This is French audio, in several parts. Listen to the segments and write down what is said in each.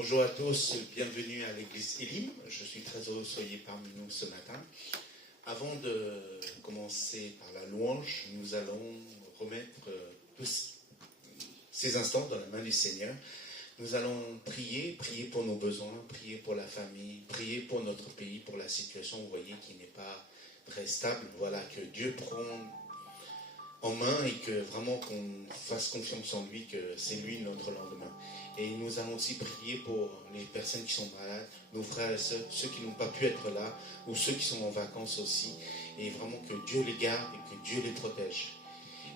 Bonjour à tous, bienvenue à l'église Elim. Je suis très heureux que vous soyez parmi nous ce matin. Avant de commencer par la louange, nous allons remettre tous ces instants dans la main du Seigneur. Nous allons prier pour nos besoins, prier pour la famille, prier pour notre pays, pour la situation, vous voyez, qui n'est pas très stable. Voilà, que Dieu prend en main et que vraiment qu'on fasse confiance en lui, que c'est lui notre lendemain. Et nous allons aussi prier pour les personnes qui sont malades, nos frères et sœurs, ceux qui n'ont pas pu être là, ou ceux qui sont en vacances aussi. Et vraiment que Dieu les garde et que Dieu les protège.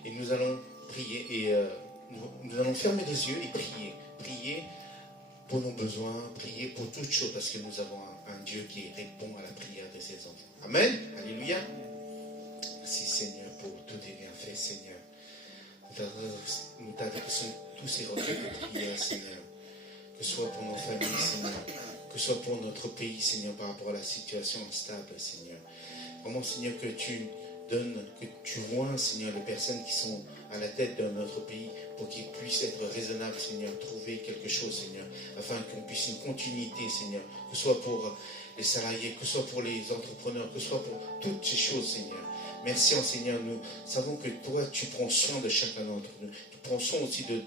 Et nous allons prier et nous allons fermer les yeux et prier. Prier pour nos besoins, prier pour toutes choses, parce que nous avons un Dieu qui répond à la prière de ses enfants. Amen. Alléluia. Merci Seigneur pour tout est bien fait, Seigneur. Nous t'adressons tous ces requêtes de prière, Seigneur. Que ce soit pour nos familles, Seigneur. Que ce soit pour notre pays, Seigneur, par rapport à la situation instable, Seigneur. Vraiment, Seigneur, que tu donnes, que tu vois, Seigneur, les personnes qui sont à la tête de notre pays pour qu'ils puissent être raisonnables, Seigneur, trouver quelque chose, Seigneur, afin qu'on puisse une continuité, Seigneur, que ce soit pour les salariés, que ce soit pour les entrepreneurs, que ce soit pour toutes ces choses, Seigneur. Merci, Seigneur, nous savons que toi, tu prends soin de chacun d'entre nous. Tu prends soin aussi de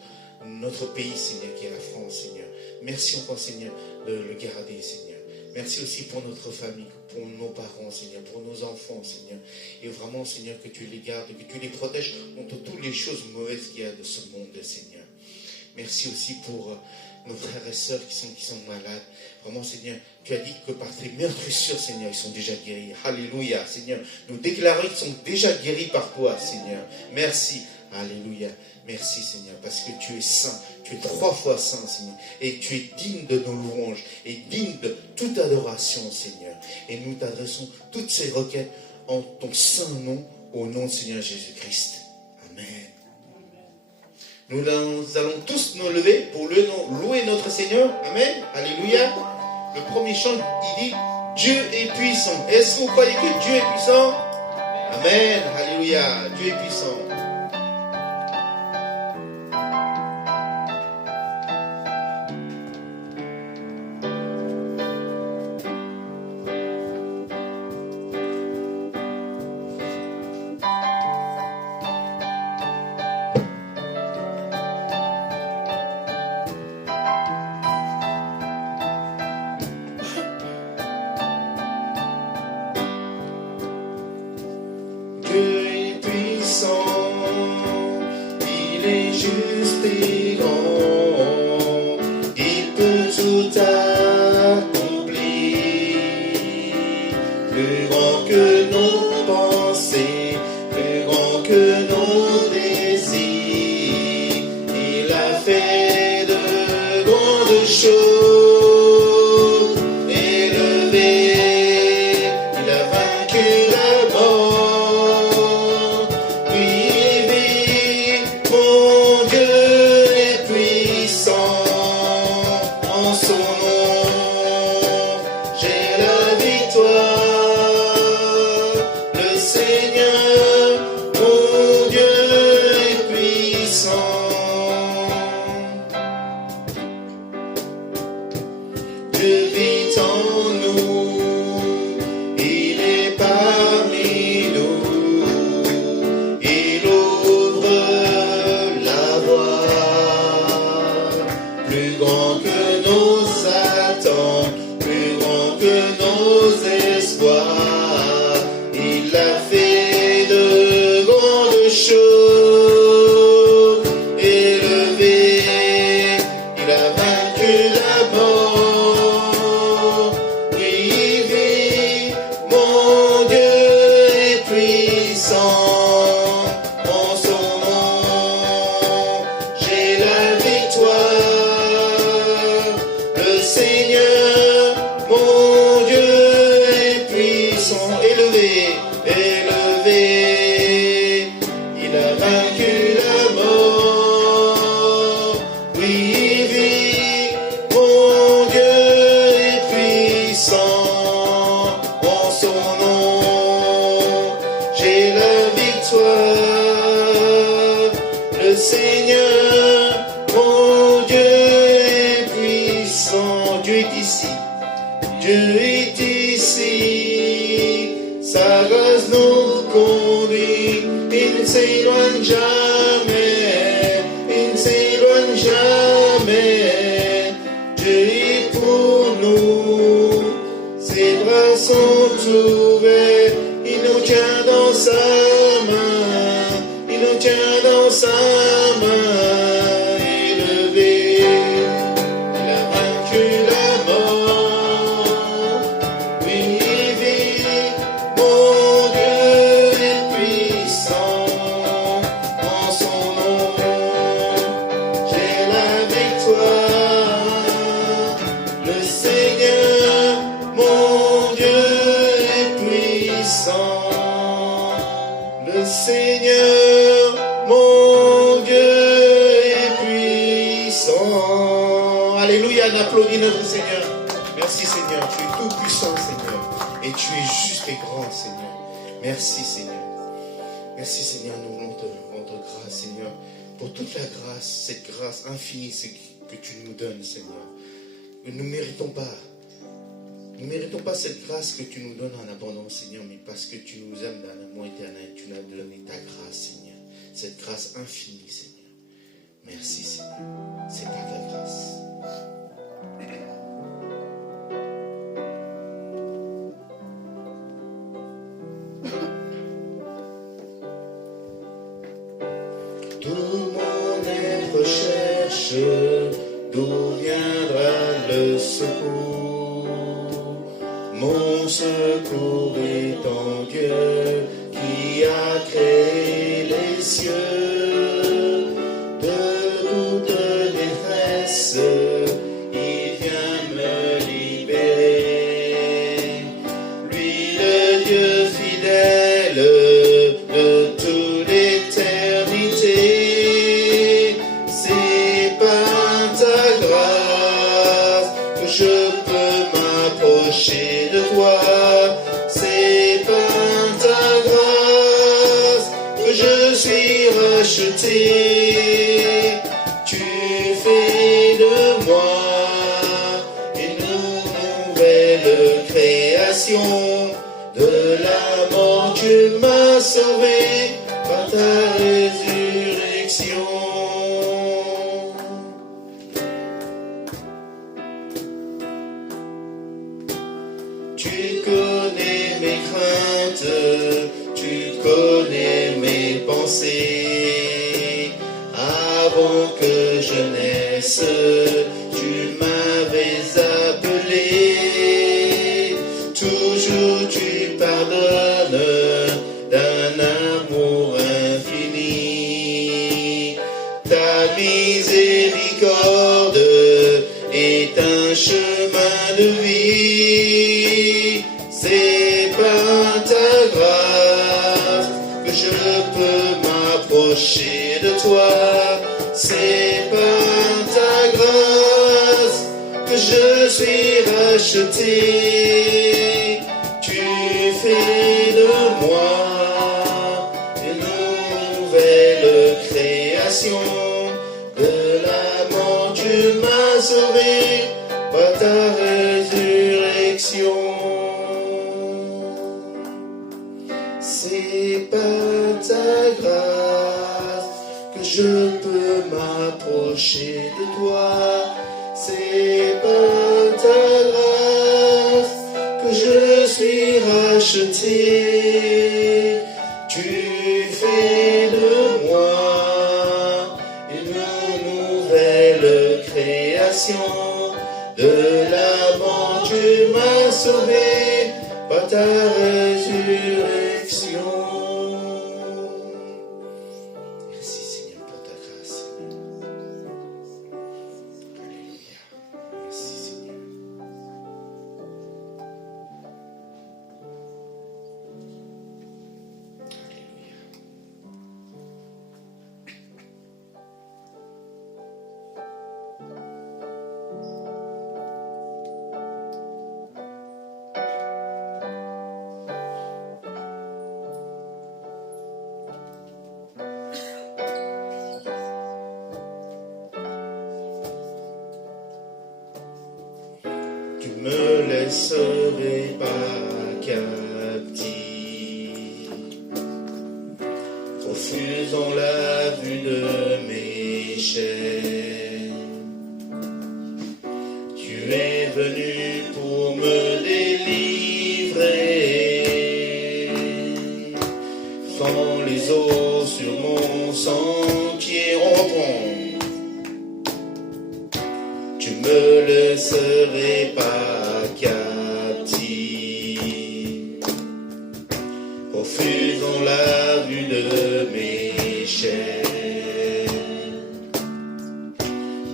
notre pays, Seigneur, qui est la France, Seigneur. Merci encore, Seigneur, de le garder, Seigneur. Merci aussi pour notre famille, pour nos parents, Seigneur, pour nos enfants, Seigneur. Et vraiment, Seigneur, que tu les gardes, que tu les protèges contre toutes les choses mauvaises qu'il y a de ce monde, Seigneur. Merci aussi pour nos frères et sœurs qui sont malades. Vraiment, Seigneur, tu as dit que par tes meurtrissures, Seigneur, ils sont déjà guéris. Alléluia, Seigneur. Nous déclarons qu'ils sont déjà guéris par toi, Seigneur. Merci. Alléluia. Merci, Seigneur, parce que tu es saint. Tu es 3 fois saint, Seigneur. Et tu es digne de nos louanges et digne de toute adoration, Seigneur. Et nous t'adressons toutes ces requêtes en ton saint nom, au nom de Seigneur Jésus-Christ. Amen. Nous allons tous nous lever pour louer notre Seigneur. Amen. Alléluia. Le premier chant, il dit Dieu est puissant. Est-ce que vous croyez que Dieu est puissant? Amen. Alléluia. Dieu est puissant. Oh Dieu est ici. Dieu est ici. Sa grâce nous conduit. Il ne s'éloigne jamais. Il ne s'éloigne jamais. Dieu est pour nous. Ses bras sont ouverts. Il nous tient dans sa main. Il nous tient dans sa main élevée. Il a vaincu la mort. Oui, il vit. Mon Dieu est puissant. En son nom, j'ai la victoire. Le Seigneur, mon Dieu est puissant. Le Seigneur, mon Dieu est puissant. Alléluia, on applaudit notre Seigneur. Merci Seigneur, tu es tout puissant Seigneur. Et tu es juste et grand Seigneur. Merci Seigneur. Merci Seigneur, nous voulons te rendre grâce Seigneur. Pour toute la grâce, cette grâce infinie que tu nous donnes Seigneur. Nous ne méritons pas. Nous ne méritons pas cette grâce que tu nous donnes en abondance, Seigneur, mais parce que tu nous aimes d'un amour éternel, tu nous as donné ta grâce, Seigneur. Cette grâce infinie, Seigneur. Merci, Seigneur. C'est par ta grâce. Tout mon être cherche d'où viendra le secours. Mon secours est en Dieu qui a créé les cieux. De toute détresse, il vient me libérer. Lui, le Dieu fidèle de toute l'éternité, c'est par ta grâce que je peux m'approcher de toi. C'est par ta grâce que je suis racheté. Tu fais de moi une nouvelle création. De la mort tu m'as sauvé par ta résurrection. Tu connais mes craintes, tu connais mes pensées. Avant que je naisse, tu m'avais appelé. Toujours tu pardonnes d'un amour infini. Ta miséricorde est un chemin de vie. C'est par ta grâce que je peux m'approcher de toi. C'est par ta grâce que je suis racheté. Tu fais de moi une nouvelle création. De la mort tu m'as sauvé par ta résurrection. C'est par ta grâce que je peux m'approcher de toi. C'est par ta grâce que je suis racheté. Tu fais de moi une nouvelle création. De la mort tu m'as sauvé par ta résurrection. Merci Seigneur pour ta grâce. Alléluia. Merci Seigneur. Alléluia. me laisserai pas captif. Refusant la vue de mes chaînes, tu es venu pour me délivrer. Fends les eaux sur mon sentier, reprends. Tu me laisserais pas captif, refusant la vue de mes chaînes.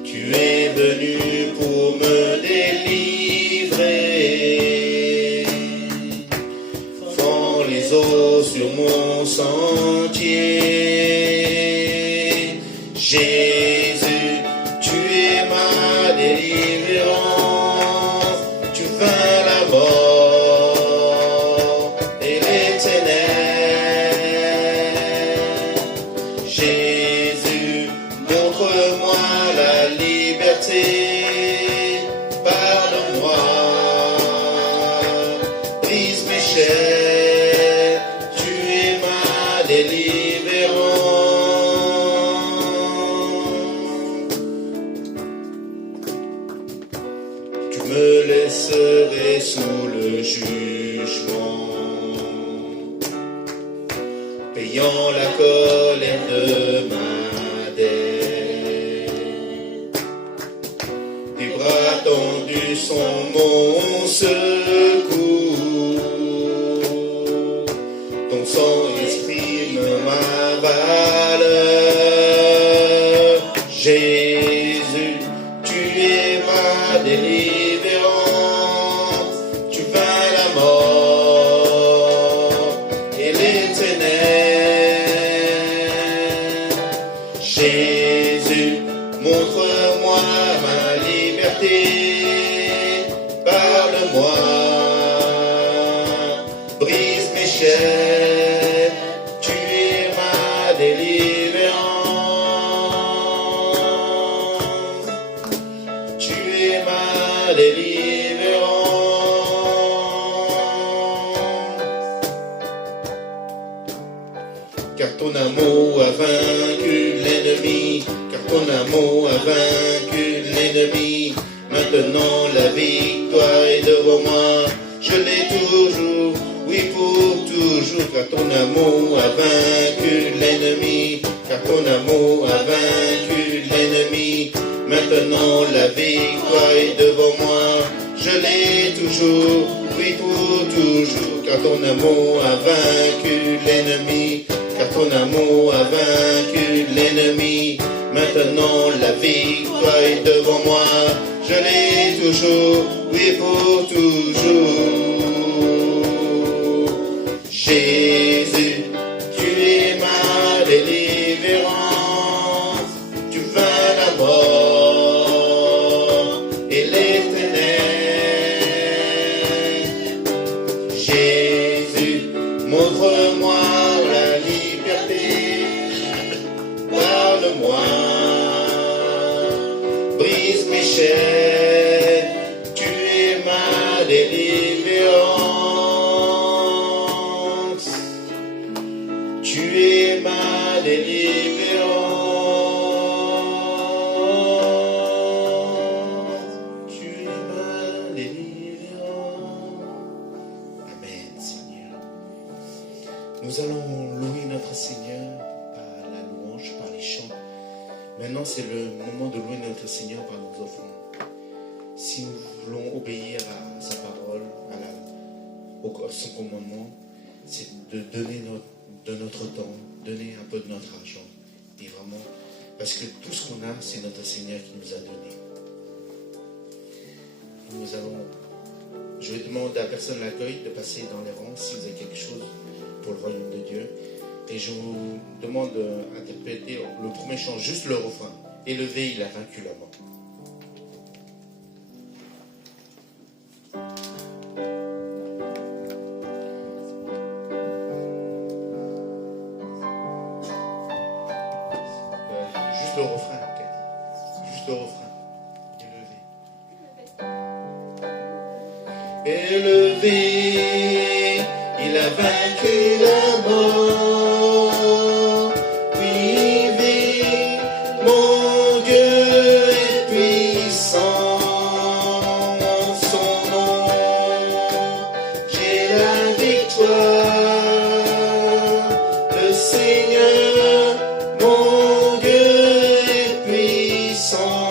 Tu es venu pour me délivrer. Fends les eaux sur mon sentier. Jésus, tu es ma délivrance. Tu vains la mort et les ténèbres. Jésus, montre-moi la liberté. Pardonne-moi, brise mes chaînes. Tu es ma délivrance. Tu me laisserais sous le jugement, payant la colère de ma dette. Tes bras tendus sont mon secours. Ton sang exprime ma valeur. Jésus, tu es ma délivrance. Tu vains la mort et les ténèbres. Jésus, montre-moi ma liberté. Parle-moi, brise mes chaînes. Tu es ma délivrance. Tu es ma délivrance. Car ton amour a vaincu l'ennemi. Car ton amour a vaincu l'ennemi. Maintenant la victoire est devant moi. Je l'ai toujours, oui pour toujours. Car ton amour a vaincu l'ennemi. Car ton amour a vaincu l'ennemi. Maintenant la victoire est devant moi. Je l'ai toujours, oui pour toujours. Car ton amour a vaincu l'ennemi. Car ton amour a vaincu l'ennemi. Maintenant la victoire est devant moi. Je l'ai toujours, oui pour toujours. Jésus, tu es ma délivrance. Tu vains la mort et les ténèbres. Jésus, montre-moi la liberté. Parle-moi, brise mes chaînes. Tu es ma délivrance. Tu es ma délivrance. Tu es ma délivrance. Amen, Seigneur. Nous allons louer notre Seigneur par la louange, par les chants. Maintenant, c'est le moment de louer notre Seigneur par nos offrandes. Si nous voulons obéir à sa parole, à son commandement, c'est de donner de notre temps, donner un peu de notre argent. Et vraiment, parce que tout ce qu'on a, c'est notre Seigneur qui nous a donné. Je vais demander à la personne de l'accueil de passer dans les rangs si vous avez quelque chose pour le royaume de Dieu. Et je vous demande d'interpréter le premier chant, juste le refrain. Élevé, il a vaincu la mort. Juste le refrain, Cathy. Juste le refrain. Élevé. élevé, il a vaincu la mort. Oui, mon Dieu est puissant, en son nom, j'ai la victoire. Le Seigneur, mon Dieu est puissant.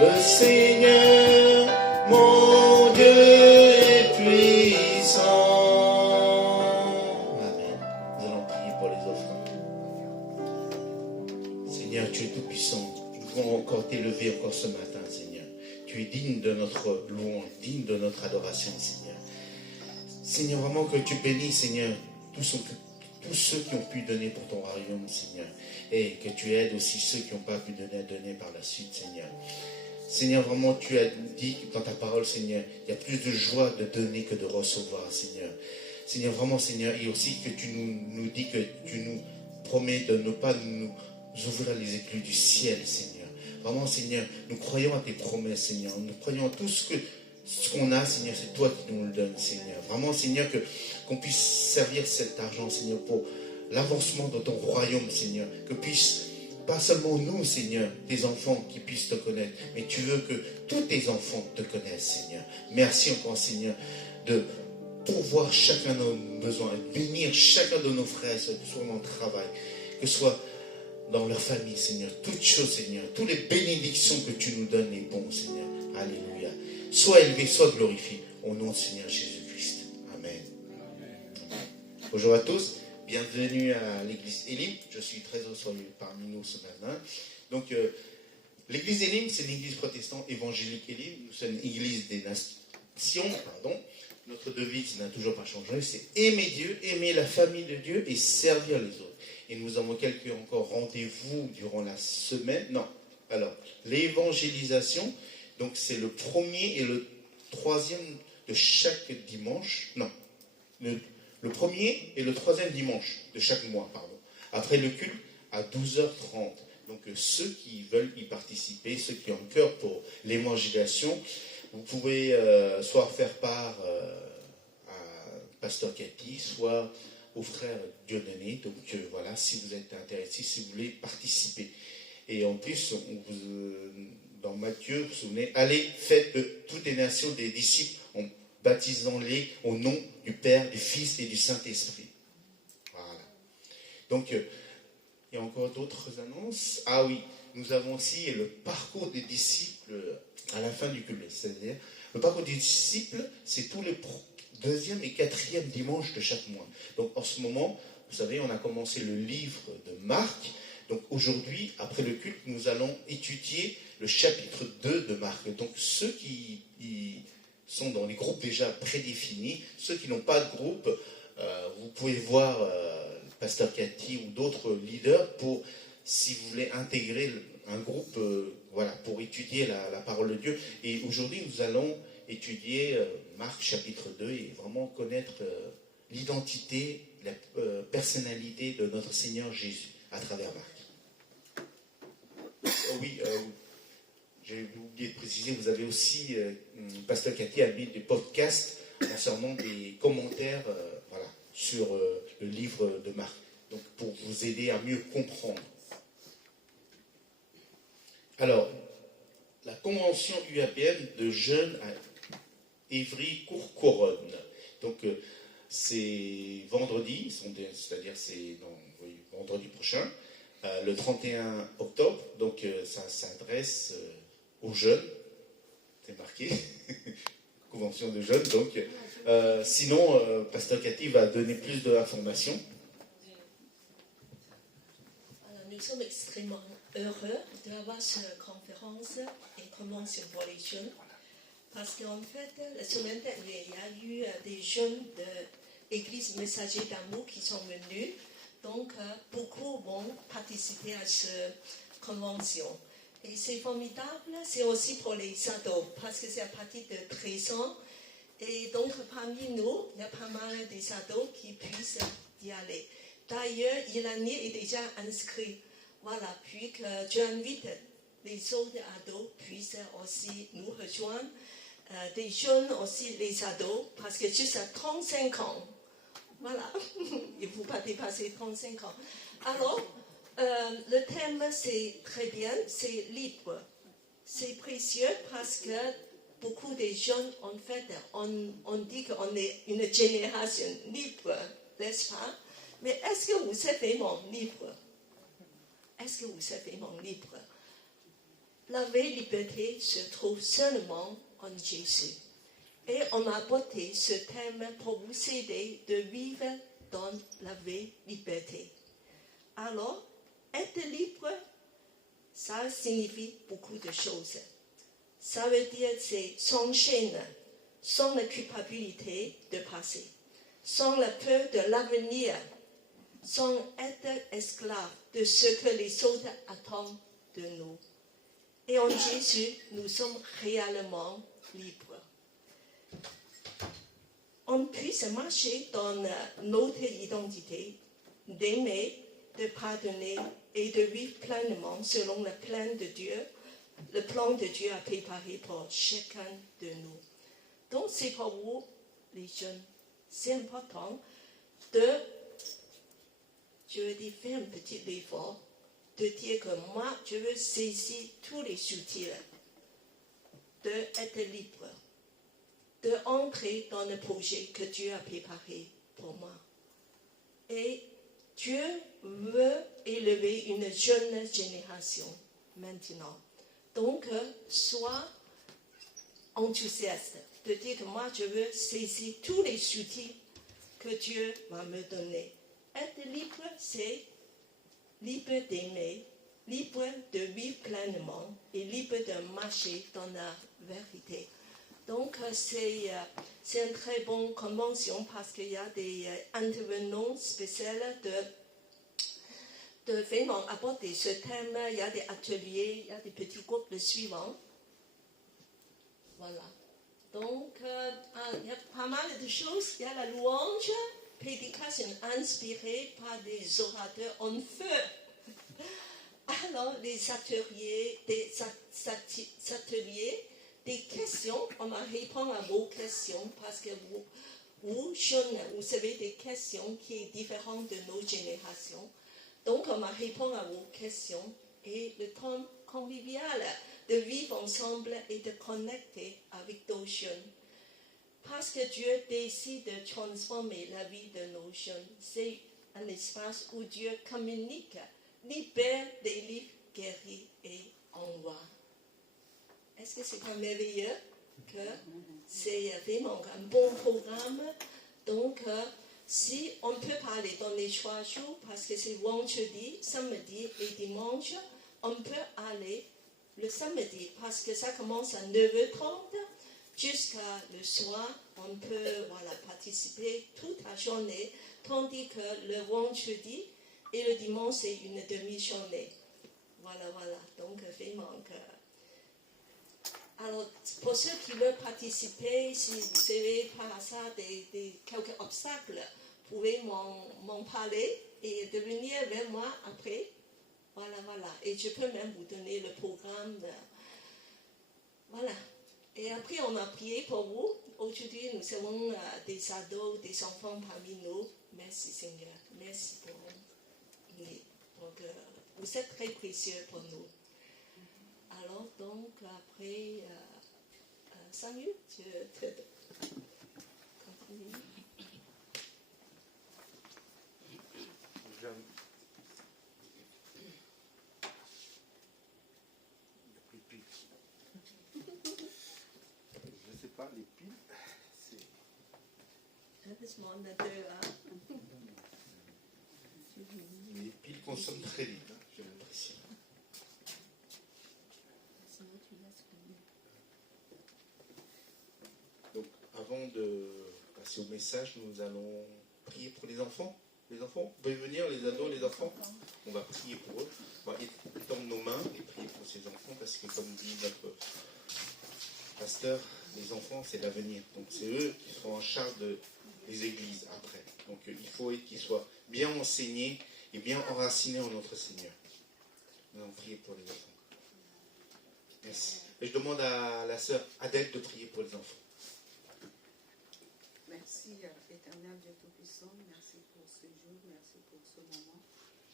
Le Seigneur, mon Dieu est puissant. Amen. Nous allons prier pour les offrandes. Seigneur, tu es tout puissant. Nous pouvons encore t'élever encore ce matin, Seigneur. Tu es digne de notre louange, digne de notre adoration, Seigneur. Seigneur, vraiment que tu bénis, Seigneur, tous ceux qui ont pu donner pour ton royaume, Seigneur. Et que tu aides aussi ceux qui n'ont pas pu donner par la suite, Seigneur. Seigneur, vraiment, tu as dit dans ta parole, Seigneur, il y a plus de joie de donner que de recevoir, Seigneur. Seigneur, vraiment, Seigneur, et aussi que tu nous dis que tu nous promets de ne pas nous ouvrir les écluses du ciel, Seigneur. Vraiment, Seigneur, nous croyons à tes promesses, Seigneur. Nous croyons à tout ce qu'on a, Seigneur, c'est toi qui nous le donnes, Seigneur. Vraiment, Seigneur, qu'on puisse servir cet argent, Seigneur, pour l'avancement de ton royaume, Seigneur. Que puisse, pas seulement nous, Seigneur, tes enfants qui puissent te connaître, mais tu veux que tous tes enfants te connaissent, Seigneur. Merci encore, Seigneur, de pourvoir chacun de nos besoins, bénir chacun de nos frères, que ce soit dans le travail, que ce soit dans leur famille, Seigneur. Toutes choses, Seigneur, toutes les bénédictions que tu nous donnes est bon, Seigneur. Alléluia. Sois élevé, sois glorifié, au nom du Seigneur Jésus-Christ. Amen. Bonjour à tous. Bienvenue à l'église Elim. Je suis très heureux de soyez parmi nous ce matin. Donc, l'église Elim, c'est une église protestante évangélique Elim. Nous sommes une église des nations. Notre devise n'a toujours pas changé. C'est aimer Dieu, aimer la famille de Dieu et servir les autres. Et nous avons quelques encore rendez-vous durant la semaine. Non. Alors, l'évangélisation, donc c'est le premier et le troisième de chaque dimanche. Non. Le premier et le troisième dimanche de chaque mois, pardon. Après le culte, à 12h30. Donc ceux qui veulent y participer, ceux qui ont un cœur pour l'évangélisation, vous pouvez soit faire part à Pasteur Cathy, soit au frère Dieudonné. Donc voilà, si vous êtes intéressé, si vous voulez participer. Et en plus, dans Matthieu, vous vous souvenez, allez, faites de toutes les nations des disciples en baptisant-les au nom du Père, du Fils et du Saint-Esprit. Voilà. Donc, il y a encore d'autres annonces. Ah oui, nous avons aussi le parcours des disciples à la fin du culte. C'est-à-dire, le parcours des disciples, c'est tous les deuxième et quatrième dimanche de chaque mois. Donc, en ce moment, vous savez, on a commencé le livre de Marc. Donc, aujourd'hui, après le culte, nous allons étudier le chapitre 2 de Marc. Donc, ceux qui sont dans les groupes déjà prédéfinis. Ceux qui n'ont pas de groupe, vous pouvez voir Pasteur Cathy ou d'autres leaders pour, si vous voulez intégrer un groupe, voilà, pour étudier la parole de Dieu. Et aujourd'hui, nous allons étudier Marc chapitre 2 et vraiment connaître l'identité, la personnalité de notre Seigneur Jésus à travers Marc. Oui, j'ai oublié de préciser, vous avez aussi, Pasteur Cathy a mis des podcasts concernant des commentaires voilà, sur le livre de Marc, donc pour vous aider à mieux comprendre. Alors, la convention UAPM de jeunes à Évry-Courcouronnes. Donc, c'est vendredi, c'est-à-dire c'est vendredi prochain, le 31 octobre, donc ça s'adresse aux jeunes, c'est marqué, convention de jeunes, donc sinon, Pasteur Cathy va donner plus d'informations. Nous sommes extrêmement heureux d'avoir cette conférence et convention pour les jeunes, parce qu'en fait, la semaine dernière, il y a eu des jeunes de l'Église Messager d'Amour qui sont venus, donc beaucoup vont participer à cette convention. Et c'est formidable, c'est aussi pour les ados, parce que c'est à partir de 13 ans. Et donc, parmi nous, il y a pas mal des ados qui puissent y aller. D'ailleurs, Ilani est déjà inscrit. Voilà, puis que j'invite les autres ados puissent aussi nous rejoindre des jeunes aussi, les ados, parce que jusqu'à 35 ans, voilà, il ne faut pas dépasser 35 ans. Alors, le thème, c'est très bien, c'est libre. C'est précieux parce que beaucoup de jeunes, en fait, on dit qu'on est une génération libre, n'est-ce pas? Mais est-ce que vous êtes vraiment libre? Est-ce que vous êtes vraiment libre? La vraie liberté se trouve seulement en Jésus. Et on a apporté ce thème pour vous aider de vivre dans la vraie liberté. Alors, être libre, ça signifie beaucoup de choses. Ça veut dire c'est sans chaîne, sans la culpabilité de passer, sans la peur de l'avenir, sans être esclave de ce que les autres attendent de nous. Et en Jésus, nous sommes réellement libres. On puisse marcher dans notre identité, d'aimer, de pardonner et de vivre pleinement selon le plan de Dieu. Le plan de Dieu a préparé pour chacun de nous. Donc c'est pour vous, les jeunes, c'est important de, je veux dire, faire un petit effort, de dire que moi, je veux saisir tous les outils, d'être libre, d'entrer dans le projet que Dieu a préparé pour moi. Et Dieu veut élever une jeune génération maintenant. Donc, sois enthousiaste de dire que moi, je veux saisir tous les outils que Dieu va me donner. Être libre, c'est libre d'aimer, libre de vivre pleinement et libre de marcher dans la vérité. Donc, c'est une très bonne convention parce qu'il y a des intervenants spéciaux de vraiment aborder ce thème. Il y a des ateliers, il y a des petits groupes suivants. Voilà. Donc, il y a pas mal de choses. Il y a la louange, prédication inspirée par des orateurs en feu. Alors, les ateliers, des questions, on va répondre à vos questions parce que vous jeunes, vous avez des questions qui sont différentes de nos générations. Donc, on va répondre à vos questions et le temps convivial de vivre ensemble et de connecter avec nos jeunes. Parce que Dieu décide de transformer la vie de nos jeunes. C'est un espace où Dieu communique, libère, délivre, guérit et envoie. Est-ce que c'est pas merveilleux que c'est vraiment un bon programme? Donc, si on peut parler dans les 3 jours, parce que c'est vendredi, samedi et dimanche, on peut aller le samedi, parce que ça commence à 9h30 jusqu'à le soir. On peut participer toute la journée, tandis que le vendredi et le dimanche, c'est une demi-journée. Voilà. Donc, vraiment alors, pour ceux qui veulent participer, si vous avez par hasard quelques obstacles, vous pouvez m'en parler et de venir vers moi après. Voilà. Et je peux même vous donner le programme. Voilà. Et après, on a prié pour vous. Aujourd'hui, nous avons des ados, des enfants parmi nous. Merci Seigneur. Merci pour que vous êtes très précieux pour nous. Alors, donc, après 5 minutes, je te continue. Je ne sais pas, les piles, c'est... Les piles consomment très vite, j'ai l'impression. Donc, avant de passer au message, nous allons prier pour les enfants. Les enfants, vous pouvez venir, les ados, les enfants. On va prier pour eux. On va étendre nos mains et prier pour ces enfants parce que, comme dit notre pasteur, les enfants, c'est l'avenir. Donc, c'est eux qui seront en charge des églises après. Donc, il faut qu'ils soient bien enseignés et bien enracinés en notre Seigneur. Nous allons prier pour les enfants. Merci. Et je demande à la sœur Adèle de prier pour les enfants. Merci, éternel Dieu Tout-Puissant, merci pour ce jour, merci pour ce moment.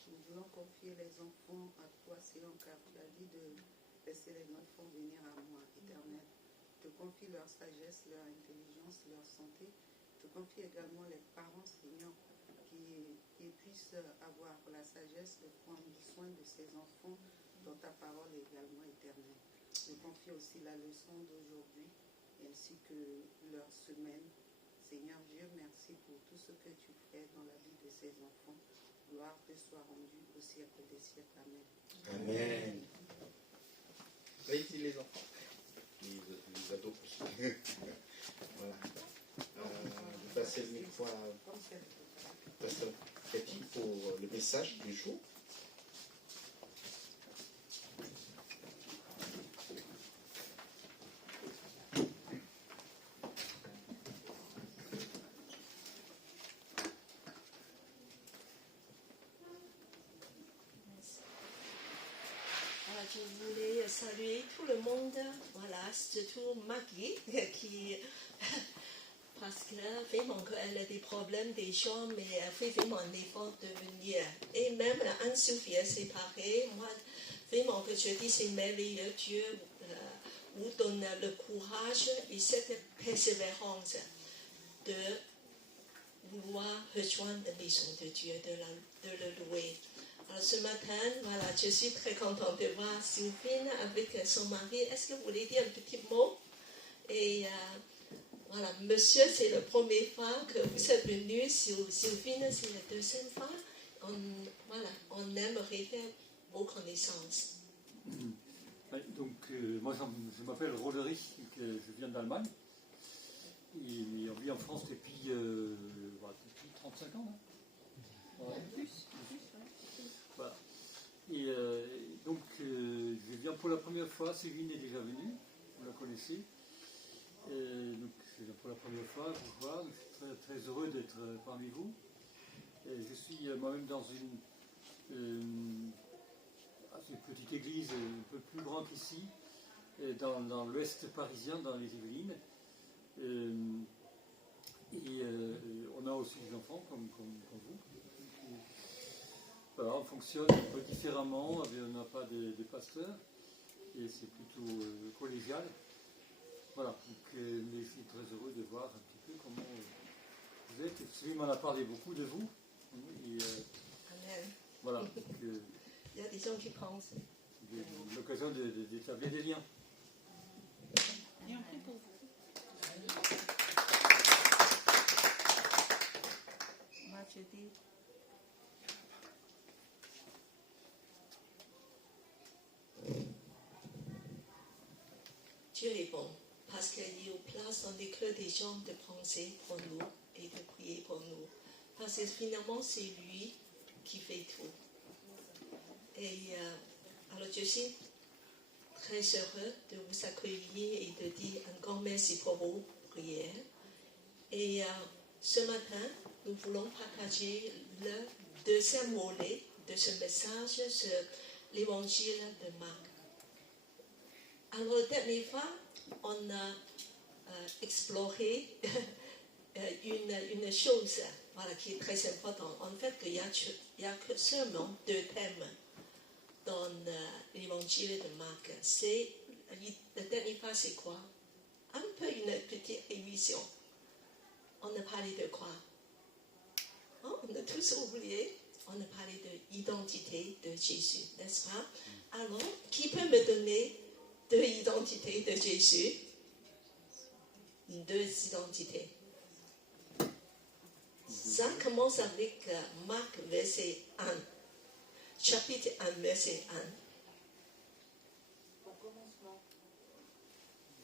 Nous voulons confier les enfants à toi, Seigneur, car tu as dit de laisser les enfants venir à moi, éternel. Je te confie leur sagesse, leur intelligence, leur santé. Je te confie également les parents, Seigneur, qui puissent avoir la sagesse de prendre soin de ces enfants dont ta parole est également éternelle. Je confie aussi la leçon d'aujourd'hui ainsi que leur semaine. Seigneur Dieu, merci pour tout ce que tu fais dans la vie de ces enfants. Gloire te soit rendue au siècle des siècles. Amen. Amen. Là, ici, les enfants. Les ados aussi. Voilà. Vous passez le micro à Pasteur Cathy pour le message du jour. Je voulais saluer tout le monde, voilà, surtout Maggie, qui, parce que vraiment elle a des problèmes des jambes, mais elle fait vraiment un effort de venir. Et même Anne-Sophie, c'est pareil, moi, vraiment que je dis, c'est merveilleux, Dieu vous donne le courage et cette persévérance de vouloir rejoindre la maison de Dieu, de le louer. Alors ce matin, voilà, je suis très contente de voir Sylvine avec son mari. Est-ce que vous voulez dire un petit mot? Et voilà, monsieur, c'est la première fois que vous êtes venu. Sylvine, c'est la deuxième fois. On aimerait faire vos connaissances. Donc, moi, je m'appelle Roderich, je viens d'Allemagne. Et on vit en France depuis 35 ans. Hein. Ouais. Voilà. Et donc, je viens pour la première fois. Sylvine est déjà venue, vous la connaissez. Donc, c'est pour la première fois, vous voir. Je suis très, très heureux d'être parmi vous. Je suis moi-même dans une petite église un peu plus grande qu'ici, dans l'ouest parisien, dans les Yvelines. On a aussi des enfants comme vous. Voilà, on fonctionne un peu différemment, on n'a pas de pasteur, et c'est plutôt collégial. Voilà, donc, mais je suis très heureux de voir un petit peu comment vous êtes. Celui m'en a parlé beaucoup de vous. Et, Amen. Voilà, donc, il y a des gens qui pensent. C'est l'occasion d'établir des liens. Et on prie pour vous. Moi, je dis. Dieu est bon, parce qu'il y a place dans les cœurs des gens de penser pour nous et de prier pour nous. Parce que finalement, c'est lui qui fait tout. Et alors, je suis très heureux de vous accueillir et de dire un grand merci pour vos prières. Et ce matin, nous voulons partager le deuxième volet de ce message sur l'évangile de Marc. Alors, la dernière fois, on a exploré une chose voilà, qui est très importante. En fait, il n'y a que seulement deux thèmes dans l'évangile de Marc. La dernière fois, c'est quoi? Un peu une petite révision. On a parlé de quoi? Oh, on a tous oublié. On a parlé de l'identité de Jésus, n'est-ce pas? Alors, qui peut me donner deux identités de Jésus? Deux identités. Ça commence avec Marc, verset 1. Chapitre 1, verset 1.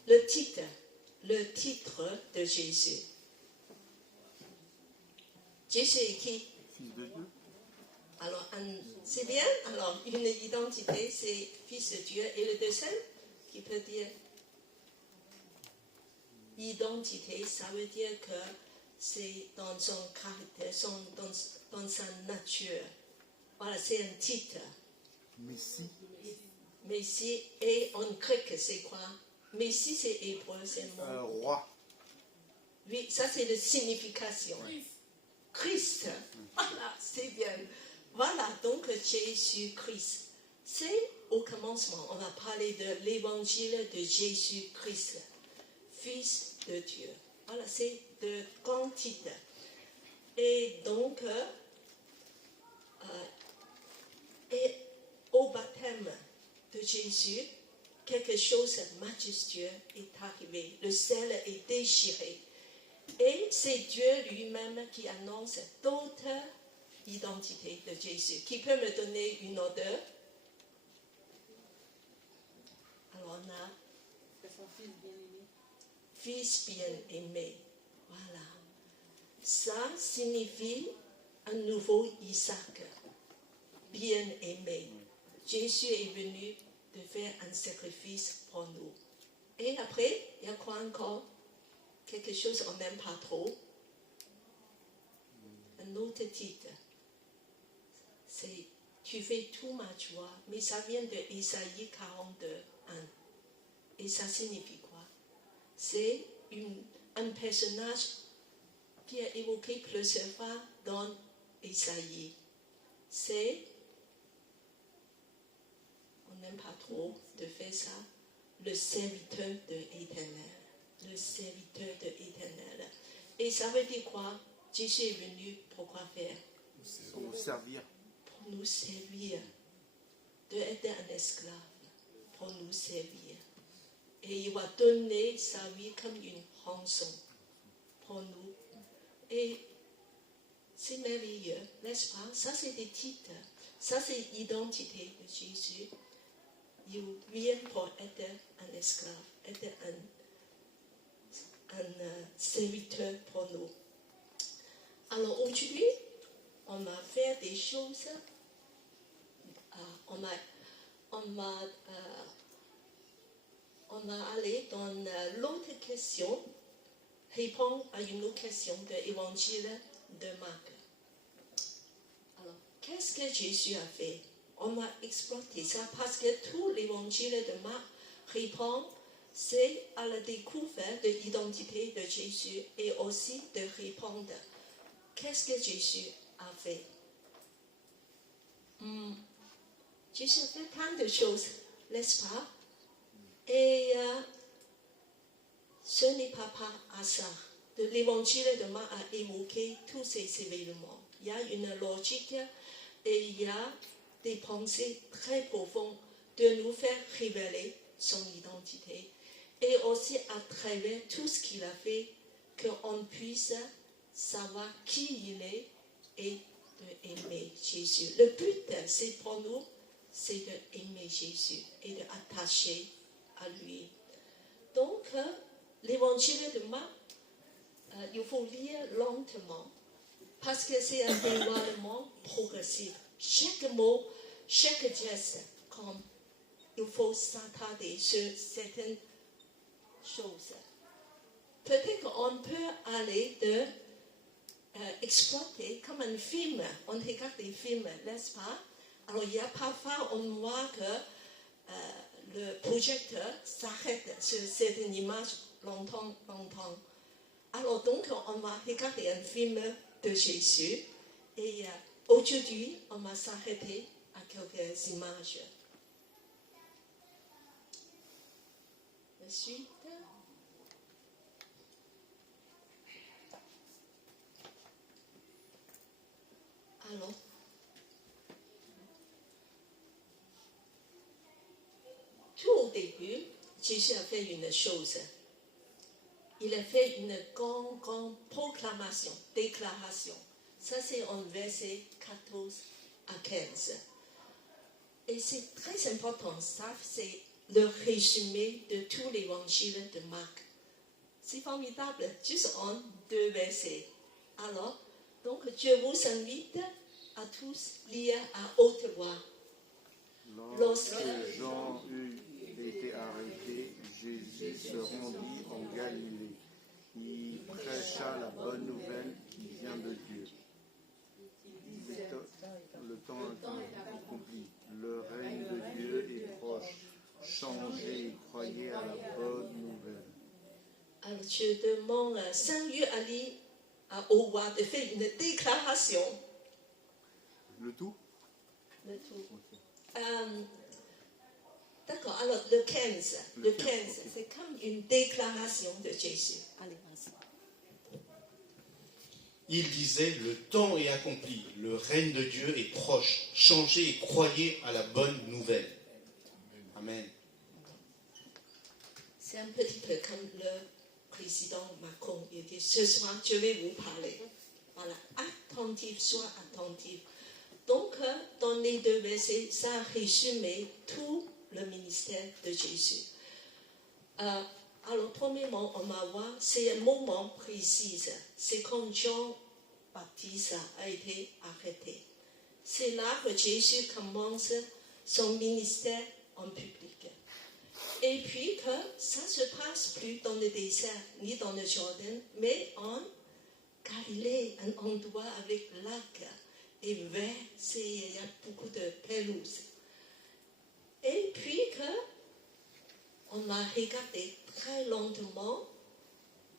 Le titre de Jésus. Jésus est qui? Fils de Dieu. Alors, c'est bien. Alors, une identité, c'est Fils de Dieu. Et le deuxième, qui peut dire identité, ça veut dire que c'est dans son caractère, dans sa nature. Voilà, c'est un titre. Messie. Messie, et en grec, c'est quoi? Messie, c'est hébreu, c'est mon. Roi. Oui, ça c'est la signification. Christ. Voilà, c'est bien. Voilà, donc Jésus-Christ. C'est au commencement, on va parler de l'évangile de Jésus-Christ, Fils de Dieu. Voilà, c'est de grand titre. Et donc, et au baptême de Jésus, quelque chose de majestueux est arrivé. Le ciel est déchiré. Et c'est Dieu lui-même qui annonce d'autres identités de Jésus. Qui peut me donner une odeur? Alors on a C'est son fils bien-aimé. Fils bien-aimé. Voilà. Ça signifie un nouveau Isaac, bien-aimé. Jésus est venu de faire un sacrifice pour nous. Et après, il y a quoi encore? Quelque chose qu'on n'aime pas trop. Un autre titre. C'est « Tu fais tout ma joie », mais ça vient de Isaïe 42, 1. Et ça signifie quoi? C'est un personnage qui est évoqué plusieurs fois dans Isaïe. C'est, on n'aime pas trop de faire ça, le serviteur de l'Éternel. Le serviteur de l'Éternel. Et ça veut dire quoi? Jésus est venu pour quoi faire? Pour nous servir. Pour nous servir. De être un esclave. Pour nous servir. Et il va donner sa vie comme une rançon pour nous. Et c'est merveilleux, n'est-ce pas? Ça, c'est des titres. Ça, c'est l'identité de Jésus. Il vient pour être un esclave, être un serviteur pour nous. Alors aujourd'hui, on va faire des choses. On va aller dans l'autre question, répondre à une autre question de l'évangile de Marc. Alors, qu'est-ce que Jésus a fait? On va exploiter ça parce que tout l'évangile de Marc répond, c'est à la découverte de l'identité de Jésus et aussi de répondre. Qu'est-ce que Jésus a fait? Jésus a fait plein de choses, n'est-ce pas? Et ce n'est pas par hasard. L'évangile de Marc a évoqué tous ces événements. Il y a une logique et il y a des pensées très profondes de nous faire révéler son identité. Et aussi à travers tout ce qu'il a fait, qu'on puisse savoir qui il est et d'aimer Jésus. Le but, c'est pour nous, c'est d'aimer Jésus et d'attacher à lui. Donc, l'évangile de Marc, il faut lire lentement, parce que c'est un dévoilement progressif. Chaque mot, chaque geste, comme il faut s'attarder sur certaines choses. Peut-être qu'on peut aller exploiter comme un film. On regarde des films, n'est-ce pas? Alors, il y a parfois, on voit que le projecteur s'arrête sur certaines images longtemps. Alors, donc, on va regarder un film de Jésus. Et aujourd'hui, on va s'arrêter à quelques images. Ensuite, alors, tout au début, Jésus a fait une chose. Il a fait une grande proclamation, déclaration. Ça, c'est en verset 14 à 15. Et c'est très important. Ça, c'est le résumé de tout l'évangile de Marc. C'est formidable, juste en 2 versets. Alors, donc, je vous invite à tous lire à haute voix. Lorsque Jean eut été arrêté, Jésus se rendit en Galilée. Il prêcha la bonne nouvelle qui vient de Dieu. Le temps est accompli. Le règne de Dieu est proche. proche. Changez et croyez à la bonne nouvelle. Alors, je demande à Saint-Yu Ali au roi de faire une déclaration. Le tout? Le tout. Ok. D'accord, alors le 15. Le Le 15, 15, ok. c'est comme une déclaration de Jésus. Allez, vas-y. Il disait, le temps est accompli, le règne de Dieu est proche. Changez et croyez à la bonne nouvelle. Amen. C'est un petit peu comme le président Macron. Il dit, ce soir, je vais vous parler. Voilà, attentif, sois attentif. Donc, dans les deux versets, ça résume tout le ministère de Jésus. Alors, premièrement, on va voir, c'est un moment précis. C'est quand Jean-Baptiste a été arrêté. C'est là que Jésus commence son ministère en public. Et puis que ça ne se passe plus dans le désert, ni dans le Jordan, mais en Galilée, un endroit avec lac et vert, il y a beaucoup de pelouse. Et puis que on a regardé très lentement,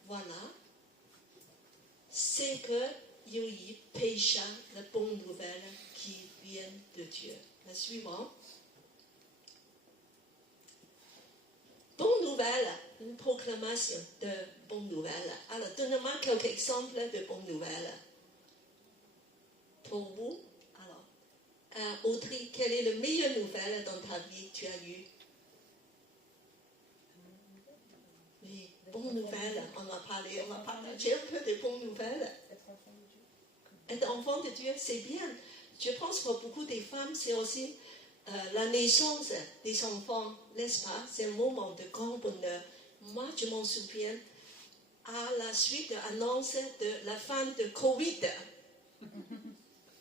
voilà, c'est qu'il y a eu péché, la bonne nouvelle qui vient de Dieu. La suivante. Bonne nouvelle, une proclamation de bonne nouvelle. Alors, donnez-moi quelques exemples de bonnes nouvelles. Pour vous, alors, Audrey, quelle est la meilleure nouvelle dans ta vie que tu as eue? Oui, bonnes nouvelles, on va parler, on va partager un peu de bonnes nouvelles. Être enfant de Dieu, c'est bien. Je pense pour beaucoup des femmes, c'est aussi la naissance des enfants, n'est-ce pas? C'est un moment de grand bonheur. Moi, je m'en souviens, à la suite de l'annonce de la fin de Covid.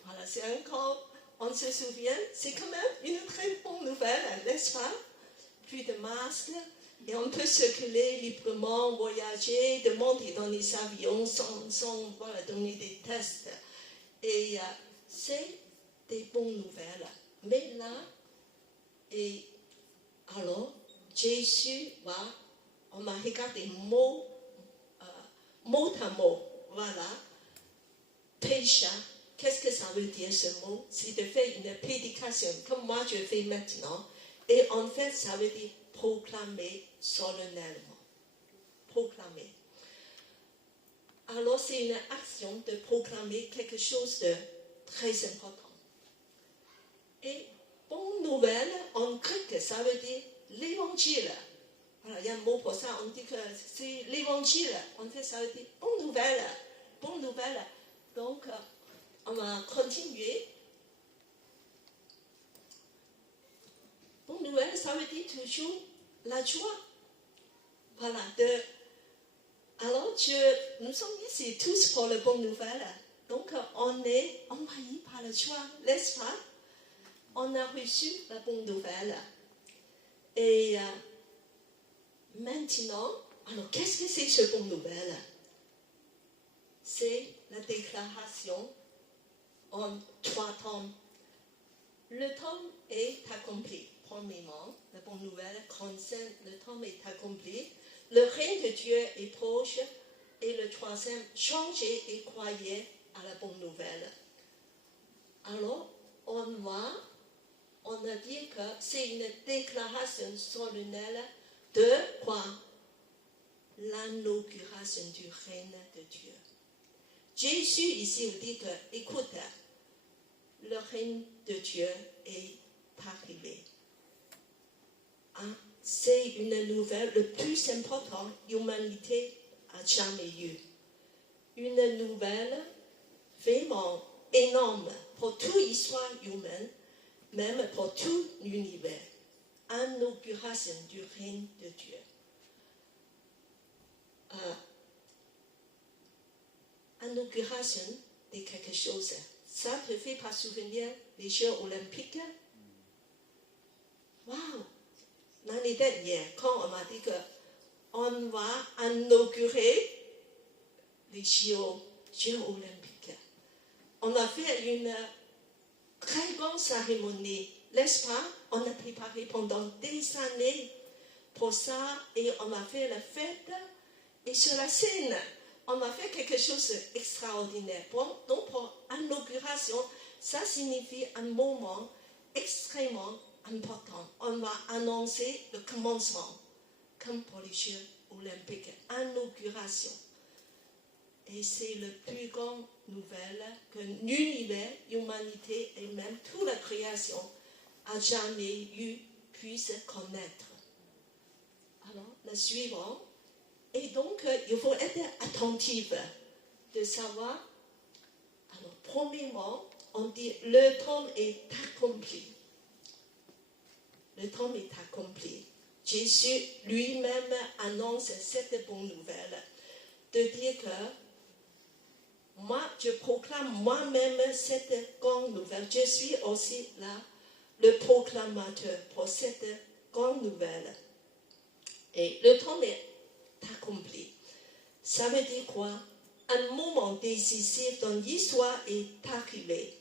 Voilà, c'est encore, on se souvient, c'est quand même une très bonne nouvelle, n'est-ce pas? Plus de masques, et on peut circuler librement, voyager, de monter dans les avions sans voilà, donner des tests. Et c'est des bonnes nouvelles. Mais là, et alors, Jésus on va regarder mot à mot, voilà, péché. Qu'est-ce que ça veut dire ce mot? C'est de faire une prédication, comme moi je fais maintenant. Et en fait, ça veut dire proclamer solennellement. Proclamer. Alors, c'est une action de proclamer quelque chose de très important. Et bonne nouvelle, en grec, ça veut dire l'évangile. Voilà, il y a un mot pour ça, on dit que c'est l'évangile. En fait, ça veut dire bonne nouvelle. Bonne nouvelle. Donc, on va continuer. Bonne nouvelle, ça veut dire toujours la joie. Voilà. Alors, nous sommes ici tous pour la bonne nouvelle. Donc, on est envahi par la joie, n'est-ce pas? On a reçu la bonne nouvelle. Et maintenant, alors qu'est-ce que c'est cette bonne nouvelle? C'est la déclaration en 3 temps. Le temps est accompli. Premièrement, la bonne nouvelle concerne le temps est accompli. Le règne de Dieu est proche. Et le troisième, changez et croyez à la bonne nouvelle. Alors, on a dit que c'est une déclaration solennelle de quoi? L'inauguration du règne de Dieu. Jésus ici dit que, écoute, le règne de Dieu est arrivé. Hein? C'est une nouvelle, le plus important l'humanité a jamais eu. Une nouvelle vraiment énorme pour toute l'histoire humaine, même pour tout l'univers. Inauguration du règne de Dieu. Inauguration de quelque chose. Ça te fait pas souvenir des Jeux olympiques? Waouh! L'année dernière, quand on m'a dit qu'on va inaugurer les Jeux olympiques, on a fait une très grande cérémonie, n'est-ce pas? on a préparé pendant des années pour ça et on a fait la fête. Et sur la scène, on a fait quelque chose d'extraordinaire. Donc pour l'inauguration, ça signifie un moment extrêmement important. On va annoncer le commencement, comme pour les Jeux olympiques, inauguration. Et c'est la plus grande nouvelle que l'univers, l'humanité et même toute la création a jamais puisse connaître. Alors, la suivante. Et donc, il faut être attentif de savoir. Alors, premièrement, on dit le temps est accompli. Le temps est accompli. Jésus lui-même annonce cette bonne nouvelle de dire que moi, je proclame moi-même cette grande nouvelle. Je suis aussi là, le proclamateur pour cette grande nouvelle. Et le temps est accompli. Ça veut dire quoi? Un moment décisif dans l'histoire est arrivé.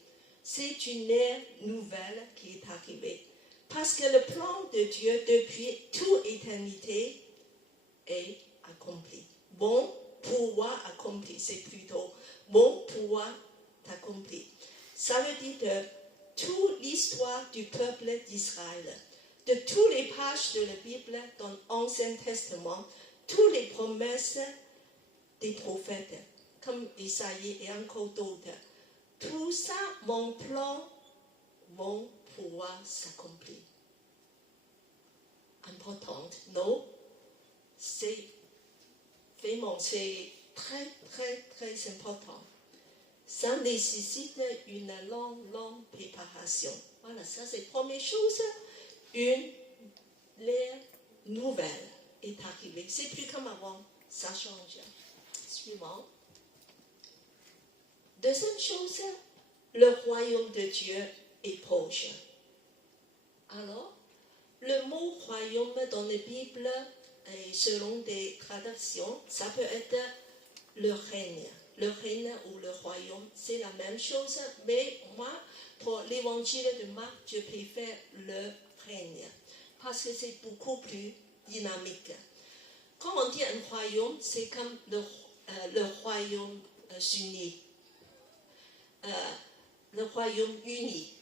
C'est une ère nouvelle qui est arrivée. Parce que le plan de Dieu depuis toute éternité est accompli. Bon pouvoir accompli, c'est plutôt bon pouvoir accompli. Ça veut dire que toute l'histoire du peuple d'Israël, de toutes les pages de la Bible dans l'Ancien Testament, toutes les promesses des prophètes, comme Isaïe et encore d'autres, tout ça, mon plan, vont pouvoir s'accomplir. Importante, non? C'est vraiment, c'est très, très, très important. Ça nécessite une longue préparation. Voilà, ça c'est la première chose. L'ère nouvelle est arrivée. C'est plus comme avant, ça change. Suivant. Deuxième chose, le royaume de Dieu est proche. Alors, le mot royaume dans la Bible, et selon des traductions, ça peut être le règne. Le règne ou le royaume, c'est la même chose, mais moi, pour l'évangile de Marc, je préfère le règne, parce que c'est beaucoup plus dynamique. Quand on dit un royaume, c'est comme le royaume uni. Le royaume uni.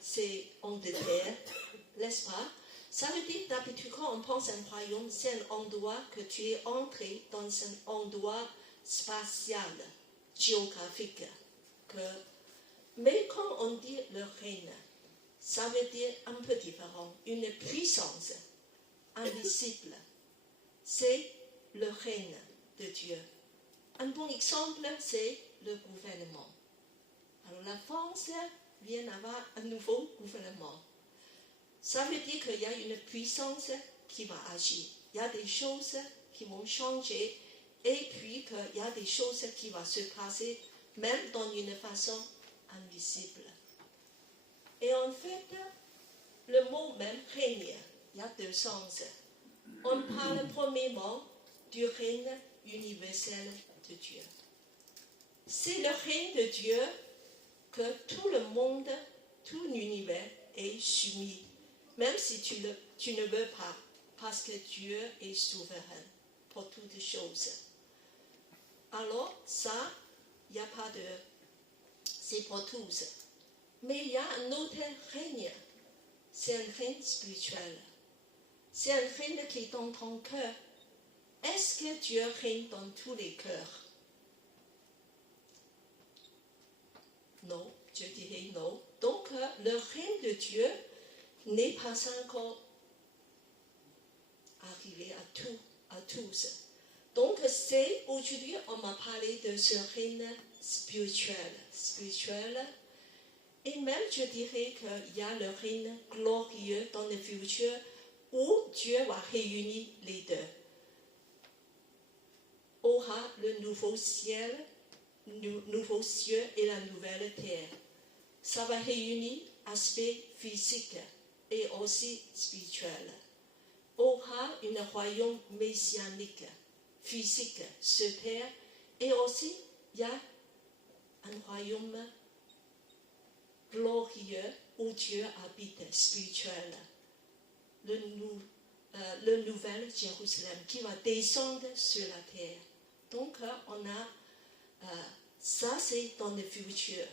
C'est Angleterre, n'est-ce pas? Ça veut dire, d'habitude, quand on pense à un royaume, c'est un endroit que tu es entré dans un endroit spatial, géographique. Mais quand on dit le règne, ça veut dire un peu différent, une puissance invisible. C'est le règne de Dieu. Un bon exemple, c'est le gouvernement. Alors la France vient d'avoir un nouveau gouvernement. Ça veut dire qu'il y a une puissance qui va agir. Il y a des choses qui vont changer et puis qu'il y a des choses qui vont se passer même dans une façon invisible. Et en fait, le mot même règne, il y a deux sens. On parle premièrement du règne universel de Dieu. C'est le règne de Dieu que tout le monde, tout l'univers est soumis, même si tu ne veux pas, parce que Dieu est souverain pour toutes choses. Alors ça, il n'y a pas de... c'est pour tous. Mais il y a un autre règne, c'est un règne spirituel. C'est un règne qui est dans ton cœur. Est-ce que Dieu règne dans tous les cœurs? Non, je dirais non. Donc, le règne de Dieu n'est pas encore arrivé à tous. Donc, c'est aujourd'hui, on m'a parlé de ce règne spirituel. Et même, je dirais qu'il y a le règne glorieux dans le futur où Dieu va réunir les deux. Aura le nouveau ciel et la nouvelle terre. Ça va réunir aspect physique et aussi spirituel. Aura un royaume messianique, physique sur terre, et aussi il y a un royaume glorieux où Dieu habite spirituel, le nouvel Jérusalem qui va descendre sur la terre. Donc, on a, ça c'est dans le futur.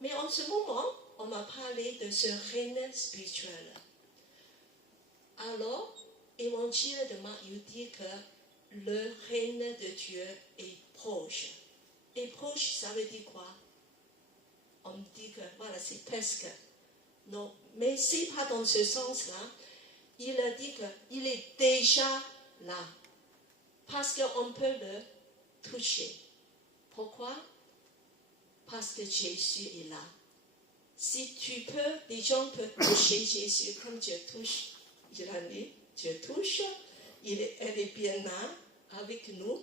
Mais en ce moment, on m'a parlé de ce règne spirituel. Alors, l'évangile de Marc dit que le règne de Dieu est proche. Et proche, ça veut dire quoi? On dit que, voilà, c'est presque. Non, mais c'est pas dans ce sens-là. Il a dit qu'il est déjà là. Parce qu'on peut le toucher. Pourquoi? Parce que Jésus est là. Si tu peux, les gens peuvent toucher Jésus comme Dieu touche. Il a dit, Dieu touche, elle est bien là avec nous.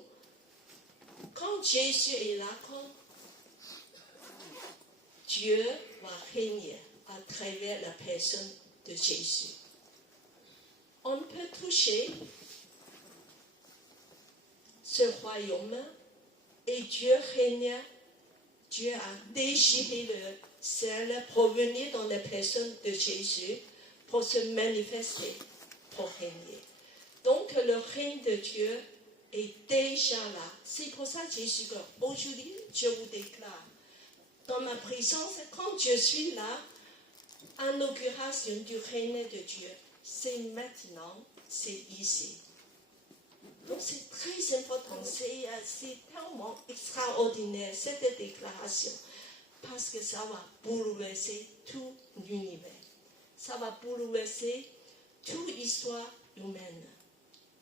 Quand Jésus est là, quand Dieu va régner à travers la personne de Jésus. On peut toucher ce royaume et Dieu règne. Dieu a déchiré le ciel pour venir dans la personne de Jésus pour se manifester, pour régner. Donc le règne de Dieu est déjà là. C'est pour ça que Jésus dit, aujourd'hui, je vous déclare, dans ma présence, quand je suis là, inauguration du règne de Dieu, c'est maintenant, c'est ici. Donc c'est très important, c'est tellement extraordinaire cette déclaration, parce que ça va bouleverser tout l'univers. Ça va bouleverser toute l'histoire humaine.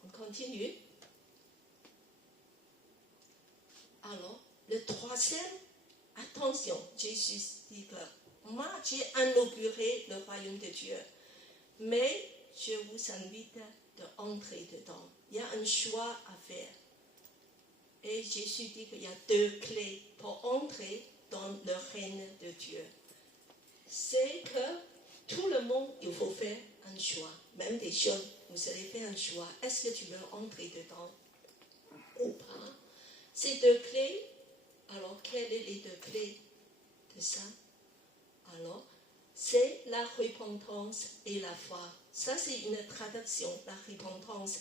On continue. Alors, le troisième, attention, Jésus dit que moi j'ai inauguré le royaume de Dieu, mais je vous invite d'entrer dedans. Il y a un choix à faire. Et Jésus dit qu'il y a deux clés pour entrer dans le règne de Dieu. C'est que tout le monde, il faut faire un choix. Même des jeunes, vous allez faire un choix. Est-ce que tu veux entrer dedans ou pas? Ces deux clés, alors quelles sont les deux clés de ça? Alors, c'est la repentance et la foi. Ça, c'est une traduction, la repentance.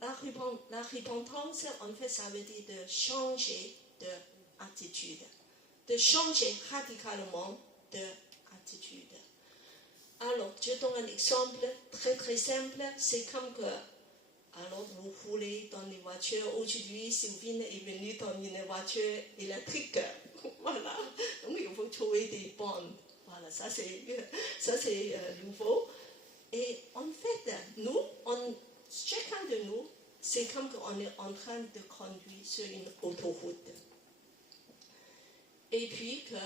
La repentance, en fait, ça veut dire de changer d'attitude, de changer radicalement d'attitude. Alors, je donne un exemple très très simple. C'est comme que, alors vous roulez dans les voitures. Aujourd'hui, Sylvine est venue dans une voiture électrique. Voilà, donc il faut trouver des bornes. Voilà, ça c'est nouveau. Et en fait, nous, chacun de nous, c'est comme qu'on est en train de conduire sur une autoroute. Et puis que,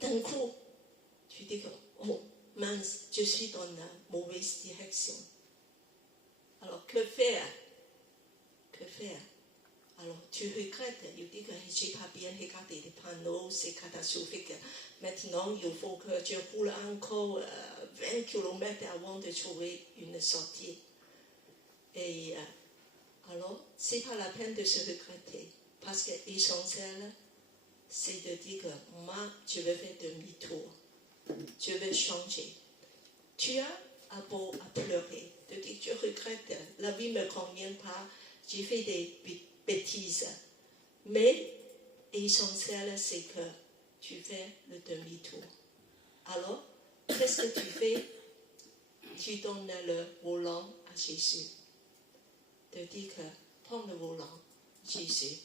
d'un coup, tu dis que, oh mince, je suis dans la mauvaise direction. Alors, que faire? Que faire? Alors, tu regrettes, tu dis que je n'ai pas bien regardé les panneaux, c'est catastrophique. Maintenant, il faut que je roule encore 20 km avant de trouver une sortie. Et alors, ce n'est pas la peine de se regretter, parce que l'essentiel, c'est de dire que moi, je vais faire demi-tour. Je vais changer. Tu as beau à pleurer, de dire que je regrette, la vie ne me convient pas, j'ai fait des bêtises. Mais l'essentiel, c'est que tu fais le demi-tour. Alors, qu'est-ce que tu fais? Tu donnes le volant à Jésus. De dire que, prends le volant, Jésus,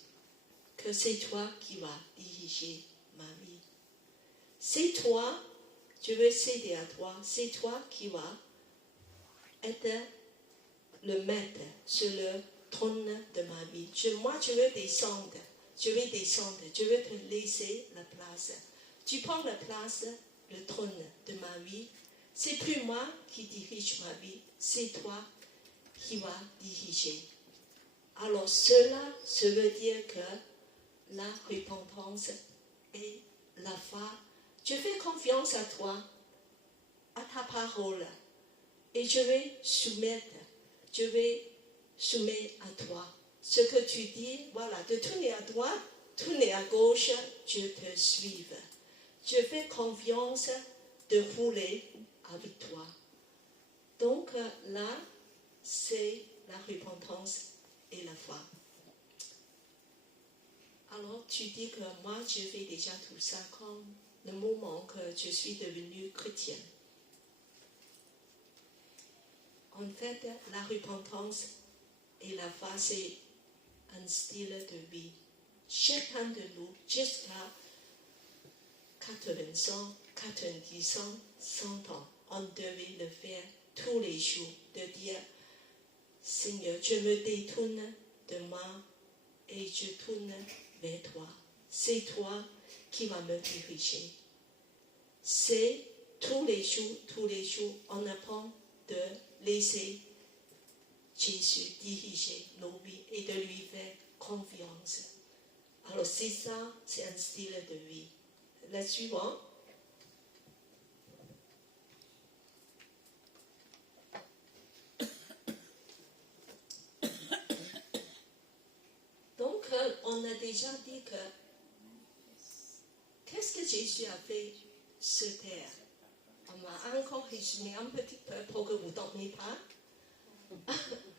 que c'est toi qui vas diriger ma vie. C'est toi, je veux céder à toi, c'est toi qui vas être le maître sur le trône de ma vie. Moi, je veux descendre, je veux te laisser la place. Tu prends la place, le trône de ma vie. C'est plus moi qui dirige ma vie, c'est toi qui vas diriger. Alors cela, ça veut dire que la repentance et la foi, je fais confiance à toi, à ta parole, et je vais soumettre à toi. Ce que tu dis, voilà, de tourner à droite, tourner à gauche, je te suive. Je fais confiance de rouler avec toi. Donc là, c'est la repentance et la foi. Alors tu dis que moi, je fais déjà tout ça comme le moment que je suis devenue chrétienne. En fait, la repentance et la foi, c'est un style de vie. Chacun de nous, jusqu'à 80 ans, 90 ans, 100 ans, on devait le faire tous les jours, de dire, Seigneur, je me détourne de moi et je tourne vers toi. C'est toi qui vas me diriger. C'est tous les jours, on apprend de laisser Jésus diriger nos vies et de lui faire confiance. Alors c'est ça, c'est un style de vie. La suivante. Donc, on a déjà dit que qu'est-ce que Jésus a fait sur terre? On va encore résumer un petit peu pour que vous ne dormiez pas.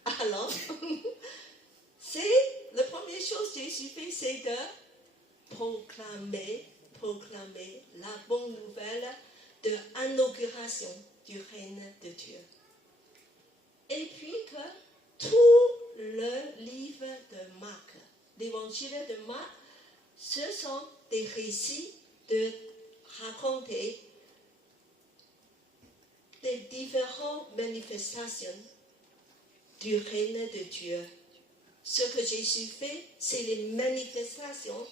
Alors, la première chose que Jésus fait, c'est de proclamer la bonne nouvelle de l'inauguration du règne de Dieu. Et puis que tout le livre de Marc, l'évangile de Marc, ce sont des récits de raconter des différentes manifestations du règne de Dieu. Ce que Jésus fait, c'est les manifestations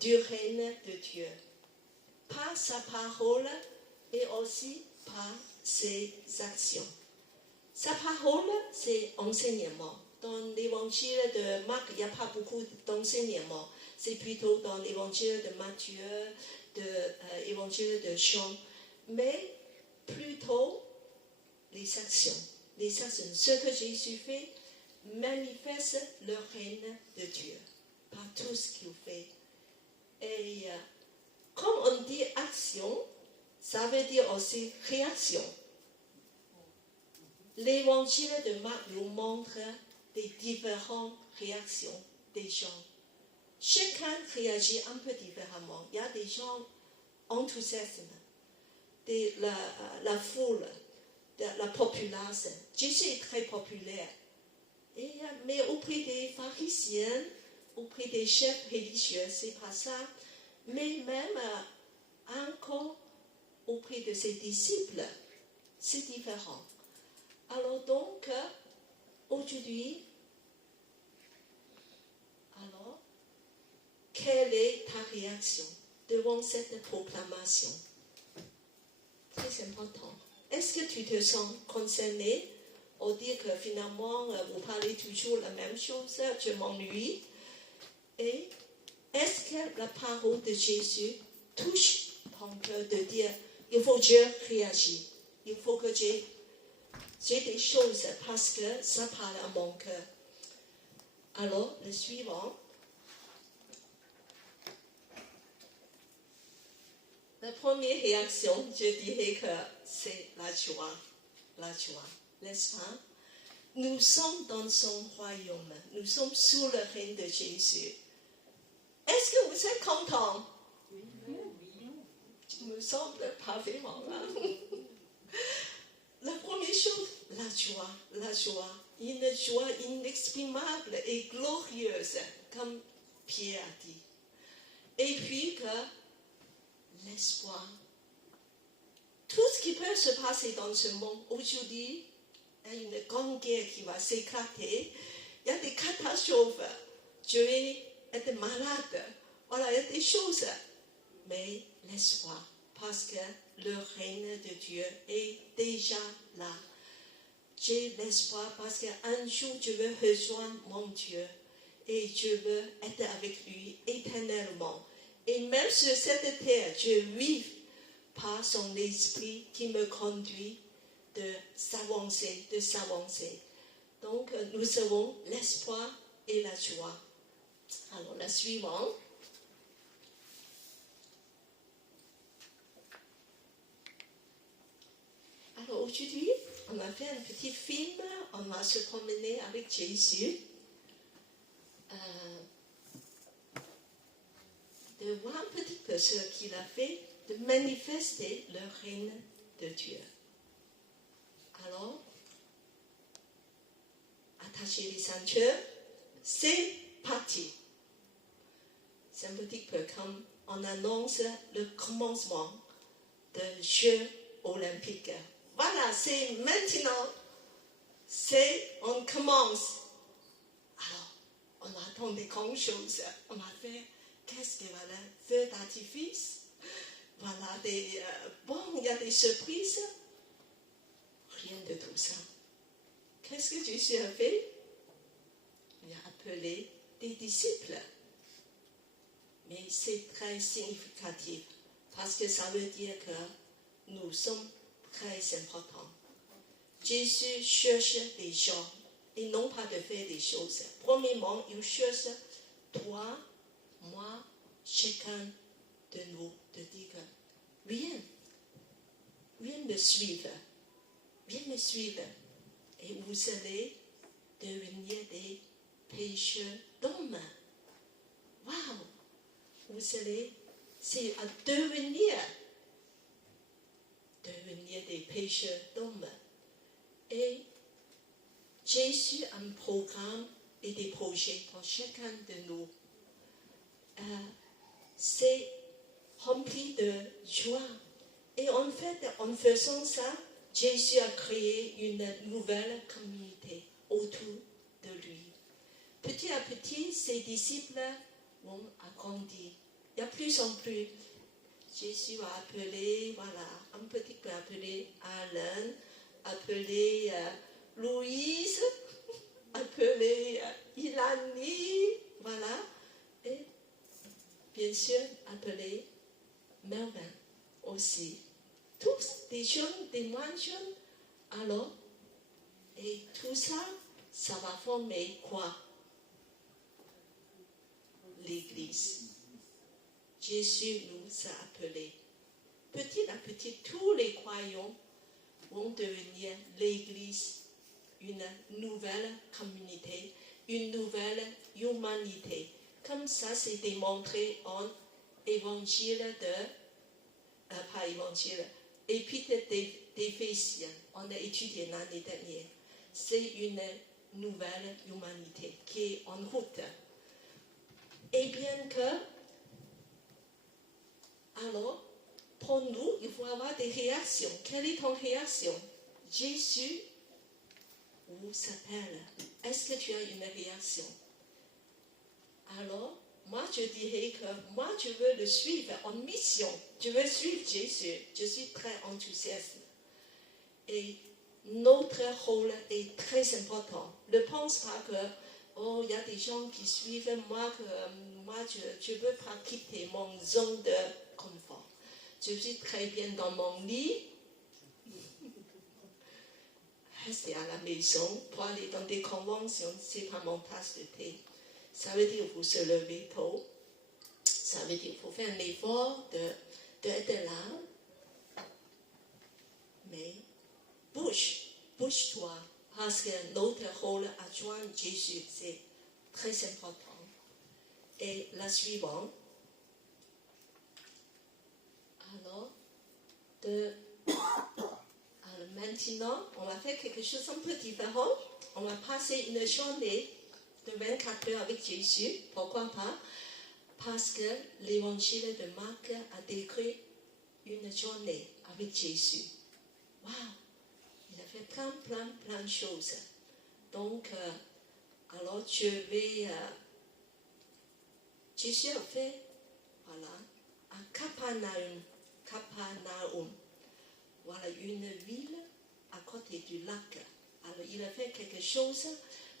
du règne de Dieu. Par sa parole et aussi par ses actions. Sa parole, c'est enseignement. Dans l'évangile de Marc, il n'y a pas beaucoup d'enseignement. C'est plutôt dans l'évangile de Matthieu, l'évangile de Jean. Mais plutôt les actions. Les actions. Ce que Jésus fait manifeste le règne de Dieu par tout ce qu'il fait. Et comme on dit action, ça veut dire aussi réaction. L'évangile de Marc nous montre des différentes réactions des gens. Chacun réagit un peu différemment. Il y a des gens enthousiastes, la foule, la population. Jésus est très populaire. Mais auprès des pharisiens, auprès des chefs religieux, c'est pas ça. Mais même encore auprès de ses disciples, c'est différent. Alors donc, aujourd'hui, quelle est ta réaction devant cette proclamation? Très important. Est-ce que tu te sens concerné au dire que finalement, vous parlez toujours la même chose, je m'ennuie? Et est-ce que la parole de Jésus touche ton cœur de dire, il faut que je réagisse, il faut que j'ai des choses parce que ça parle à mon cœur. Alors, le suivant. La première réaction, je dirais que c'est la joie. La joie, n'est-ce pas? Nous sommes dans son royaume. Nous sommes sous le règne de Jésus. Est-ce que vous êtes contents? Oui. Il me semble pas vraiment là. La première chose, la joie. Une joie inexprimable et glorieuse, comme Pierre a dit. Et puis que l'espoir. Tout ce qui peut se passer dans ce monde aujourd'hui, il y a une grande guerre qui va s'éclater, il y a des catastrophes, je vais être malade, voilà, il y a des choses. Mais l'espoir, parce que le règne de Dieu est déjà là. J'ai l'espoir parce qu'un jour je veux rejoindre mon Dieu et je veux être avec lui éternellement. Et même sur cette terre, je vis par son esprit qui me conduit de s'avancer. Donc, nous avons l'espoir et la joie. Alors, la suivante. aujourd'hui, on a fait un petit film, on va se promener avec Jésus. De voir un petit peu ce qu'il a fait, de manifester le règne de Dieu. Alors, attachez les ceintures, c'est parti. C'est un petit peu comme on annonce le commencement des Jeux olympiques. Voilà, c'est maintenant. On commence. Alors, on attend des grandes choses. On a fait, qu'est-ce que voilà, feux d'artifice. Voilà, il y a des surprises. Rien de tout ça. Qu'est-ce que Jésus a fait? Il a appelé des disciples. Mais c'est très significatif parce que ça veut dire que nous sommes très importants. Jésus cherche des gens et non pas de faire des choses. Premièrement, il cherche toi, moi, chacun de nous, de dire que viens me suivre, et vous allez devenir des pécheurs d'hommes. Waouh! Vous allez, c'est à devenir des pécheurs d'hommes. Et Jésus a un programme et des projets pour chacun de nous. C'est rempli de joie. Et en fait, en faisant ça, Jésus a créé une nouvelle communauté autour de lui. Petit à petit, ses disciples vont agrandir. Il y a plus en plus. Jésus va appeler, voilà, un petit peu appeler Alain, appeler Louise, appeler Ilani, voilà, et bien sûr appeler Melvin aussi. Tous des jeunes, des moins jeunes. Alors, et tout ça, ça va former quoi? L'Église. Jésus nous a appelés. Petit à petit, tous les croyants vont devenir l'Église, une nouvelle communauté, une nouvelle humanité. Comme ça, c'est démontré en évangile pas évangile, Épître d'Éphésiens. On a étudié l'année dernière. C'est une nouvelle humanité qui est en route. Et bien que, alors, pour nous, il faut avoir des réactions. Quelle est ton réaction? Jésus vous appelle. Est-ce que tu as une réaction? Alors, moi, je dirais que moi, je veux le suivre en mission. Je veux suivre Jésus. Je suis très enthousiaste. Et notre rôle est très important. Ne pense pas que, il y a des gens qui suivent moi, je ne veux pas quitter mon zone de confort. Je suis très bien dans mon lit. Rester à la maison pour aller dans des conventions, ce n'est pas mon tasse de thé. Ça veut dire qu'il faut se lever tôt. Ça veut dire qu'il faut faire un effort d'être là. Mais bouge-toi. Parce que notre rôle à joindre Jésus, c'est très important. Et la suivante. Alors, maintenant, on va faire quelque chose un peu différent. On va passer une journée de 24 heures avec Jésus. Pourquoi pas? Parce que l'évangile de Marc a décrit une journée avec Jésus. Waouh! Il a fait plein de choses. Donc, alors je vais... Jésus a fait, voilà, à Capernaum. Voilà, une ville à côté du lac. Alors, il a fait quelque chose.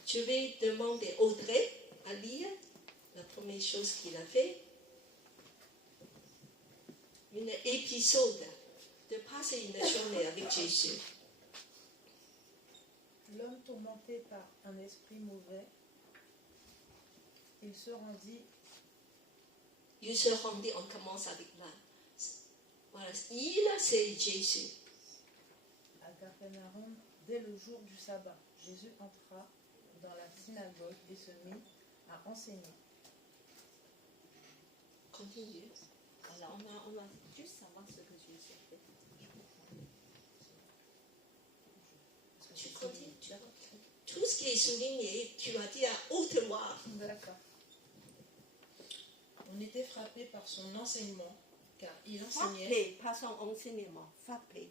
Je vais demander Audrey à lire la première chose qu'il a fait. Un épisode de passer une journée avec Jésus. L'homme tourmenté par un esprit mauvais, il se rendit. On commence avec là. Voilà, il, c'est Jésus. À Capharnaüm dès le jour du sabbat. Jésus entra dans la synagogue et se mit à enseigner. Continue. Alors, on va juste savoir ce que Jésus a fait. Tu continues. Tout ce qui est souligné, tu vas dire à haute voix. D'accord. On était frappé par son enseignement, car il enseignait, Frappé, pas son enseignement, frappé.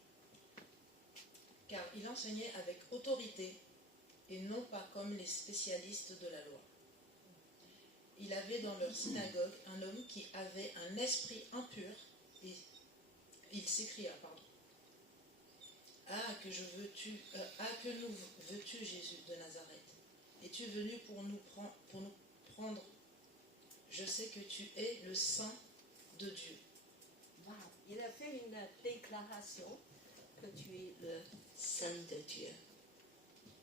car il enseignait avec autorité et non pas comme les spécialistes de la loi. Il avait dans leur synagogue un homme qui avait un esprit impur et il s'écria, que nous veux-tu, Jésus de Nazareth? Es-tu venu pour nous prendre? Je sais que tu es le Saint de Dieu. Wow. Il a fait une déclaration que tu es le Saint de Dieu.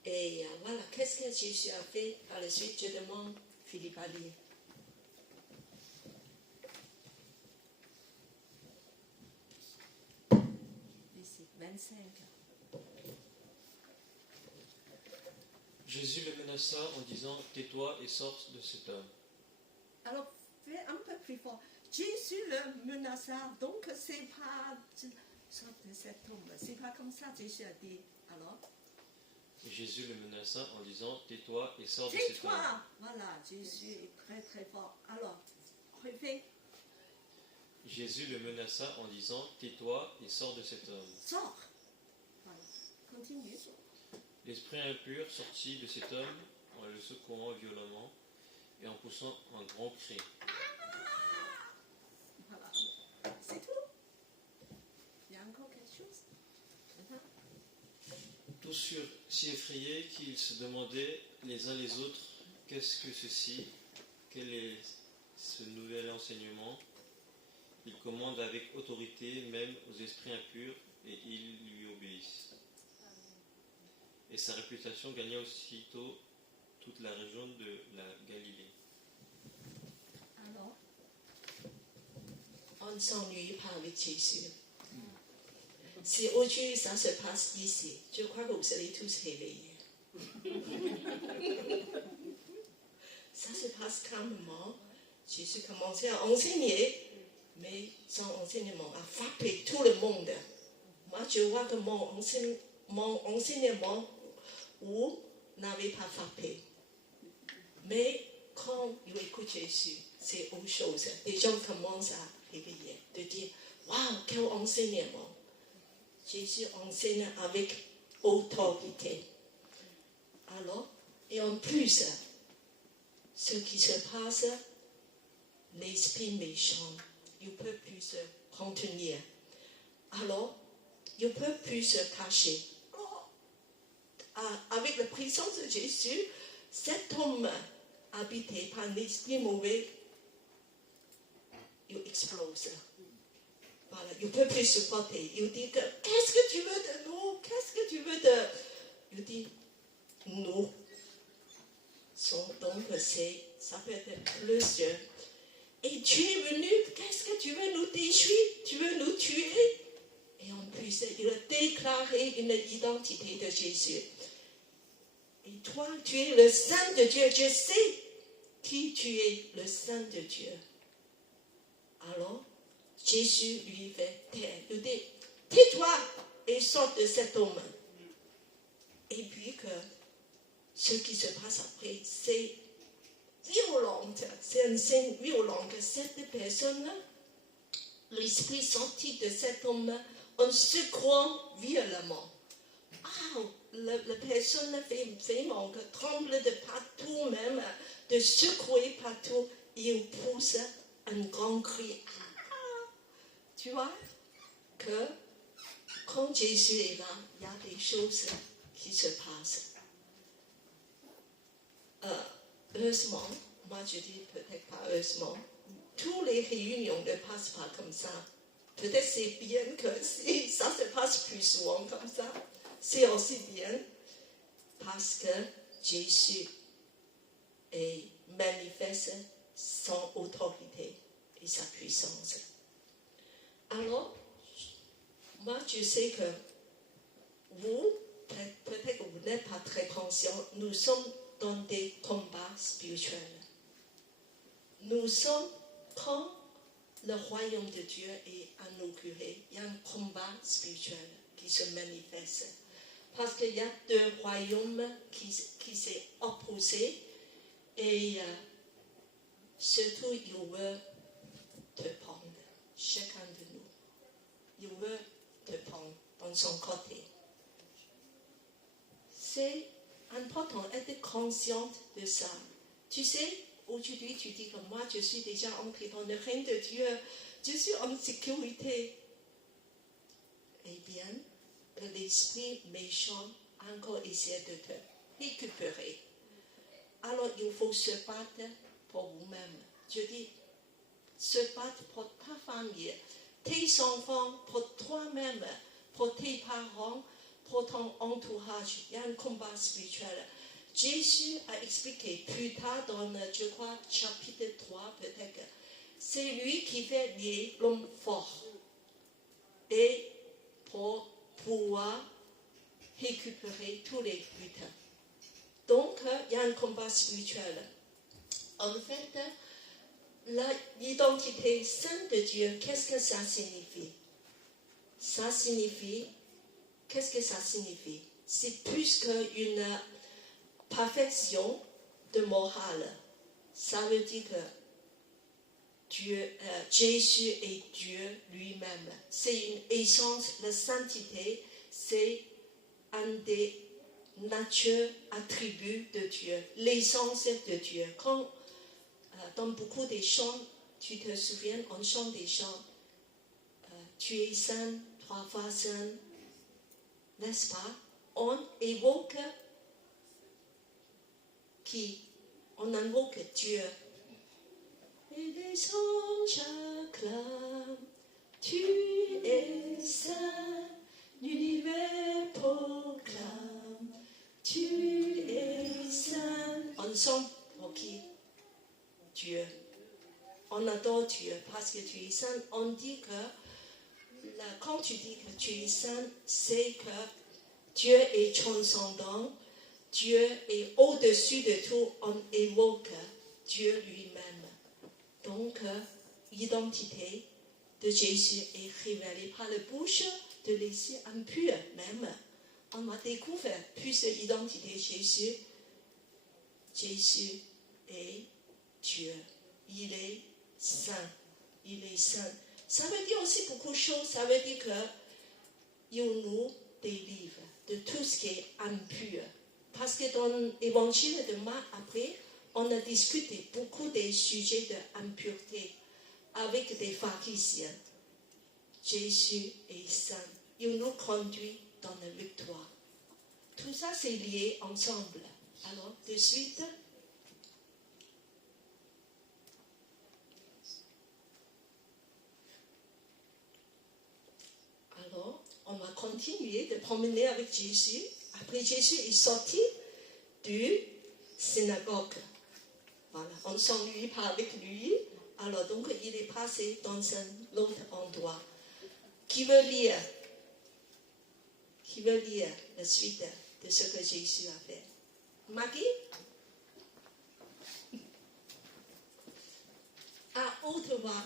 Et voilà, qu'est-ce que Jésus a fait par la suite? Je demande Philippe à lire. Ici, 25. Jésus le menaça en disant « Tais-toi et sors de cet homme. Alors, fais un peu plus fort. Jésus le menaça, donc c'est pas sort de cet homme. C'est pas comme ça, Jésus a dit. Alors, » Et Jésus le menaça en disant « Tais-toi et sors de cet homme. tais-toi. Voilà, Jésus est très très fort. Alors, refais. Jésus le menaça en disant « Tais-toi et sors de cet homme. » Sors. Voilà. Continue. L'esprit impur sortit de cet homme en le secouant violemment et en poussant un grand cri. Voilà. C'est tout. Il y a encore quelque chose? Tous furent si effrayés qu'ils se demandaient les uns les autres « Qu'est-ce que ceci? Quel est ce nouvel enseignement ?» Il commande avec autorité même aux esprits impurs et ils lui obéissent. Et sa réputation gagna aussitôt toute la région de la Galilée. Alors, on ne s'ennuie pas avec Jésus. Si aujourd'hui ça se passe ici, je crois que vous allez tous réveiller. Ça se passe calmement. Jésus commençait à enseigner, mais son enseignement a frappé tout le monde. Moi, je vois que mon enseignement n'avait pas frappé. Mais quand il écoute Jésus, c'est autre chose. Les gens commencent à réveiller, de dire « Waouh, quel enseignement !» Jésus enseigne avec autorité. Alors, et en plus, ce qui se passe, l'esprit méchant, il ne peut plus se contenir. Alors, il ne peut plus se cacher. Avec la présence de Jésus, cet homme habité par un esprit mauvais, il explose. Voilà, il ne peut plus supporter. Il dit que, qu'est-ce que tu veux de nous? Qu'est-ce que tu veux de... Il dit, nous. Donc, ça peut être plusieurs. Et tu es venu, qu'est-ce que tu veux nous détruire? Tu veux nous tuer? Et en plus, il a déclaré une identité de Jésus. Et toi, tu es le Saint de Dieu. Je sais qui tu es, le Saint de Dieu. Alors, Jésus lui fait taire. Il dit, tais-toi et sors de cet homme. Et puis que ce qui se passe après, c'est violent. C'est un signe violent que cette personne, l'esprit sorti de cet homme, en secouant violemment. La personne fait vraiment que tremble de partout, même de secouer partout, et il pousse un grand cri. Tu vois que quand Jésus est là, il y a des choses qui se passent. Heureusement, moi je dis peut-être pas heureusement, toutes les réunions ne passent pas comme ça. Peut-être c'est bien que si ça se passe plus souvent comme ça, c'est aussi bien parce que Jésus manifeste son autorité et sa puissance. Alors, moi je sais que vous, peut-être que vous n'êtes pas très conscient, nous sommes dans des combats spirituels. Nous sommes, quand le royaume de Dieu est inauguré, il y a un combat spirituel qui se manifeste. Parce qu'il y a deux royaumes qui s'est opposés et surtout, il veut te prendre, chacun de nous. Il veut te prendre dans son côté. C'est important d'être consciente de ça. Tu sais, aujourd'hui, tu dis que moi, je suis déjà entré dans le règne de Dieu. Je suis en sécurité. Eh bien, que l'esprit méchant a encore essayé de te récupérer. Alors, il faut se battre pour vous-même. Je dis, se battre pour ta famille, tes enfants, pour toi-même, pour tes parents, pour ton entourage. Il y a un combat spirituel. Jésus a expliqué plus tard dans, je crois, chapitre 3, peut-être, c'est lui qui fait lier l'homme fort. Et pour pouvoir récupérer tous les buts. Donc, il y a un combat spirituel. En fait, l'identité sainte de Dieu, qu'est-ce que ça signifie? Ça signifie, qu'est-ce que ça signifie? C'est plus qu'une perfection de morale. Ça veut dire que Jésus est Dieu lui-même. C'est une essence, la sainteté, c'est un des natures, attributs de Dieu, l'essence de Dieu. Quand dans beaucoup des chants, tu te souviens, on chante des chants, tu es saint, trois fois saint, n'est-ce pas? On évoque qui? On invoque Dieu. Et les anges acclament, tu es saint, l'univers proclame, tu es saint. On chante pour qui? Dieu. On adore Dieu parce que tu es saint. On dit que, quand tu dis que tu es saint, c'est que Dieu est transcendant, Dieu est au-dessus de tout, on évoque Dieu lui-même. Donc, l'identité de Jésus est révélée par la bouche de l'esprit impur même. On a découvert plus de l'identité de Jésus. Jésus est Dieu. Il est saint. Il est saint. Ça veut dire aussi beaucoup de choses. Ça veut dire qu'il nous délivre de tout ce qui est impur. Parce que dans l'évangile de Marc, après, on a discuté beaucoup des sujets d'impureté avec des pharisiens. Jésus est saint. Il nous conduit dans la victoire. Tout ça, c'est lié ensemble. Alors, de suite, alors, on va continuer de promener avec Jésus. Après, Jésus est sorti du synagogue. Voilà, on s'ennuie pas avec lui. Alors, donc, il est passé dans un autre endroit. Qui veut lire la suite de ce que Jésus a fait? Maggie? À haute voix.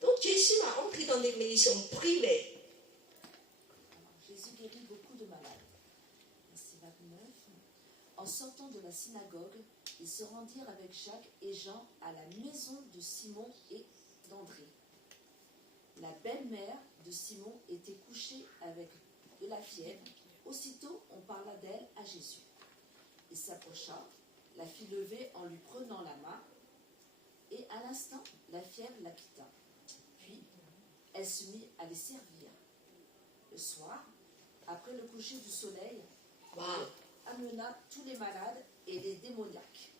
Donc, Jésus a entré dans des maisons privées. Jésus guérit beaucoup de malades. Verset 29. En sortant de la synagogue, ils se rendirent avec Jacques et Jean à la maison de Simon et d'André. La belle-mère de Simon était couchée avec de la fièvre. Aussitôt, on parla d'elle à Jésus. Il s'approcha, la fit lever en lui prenant la main, et à l'instant, la fièvre la quitta. Puis, elle se mit à les servir. Le soir, après le coucher du soleil, on amena tous les malades et les démoniaques.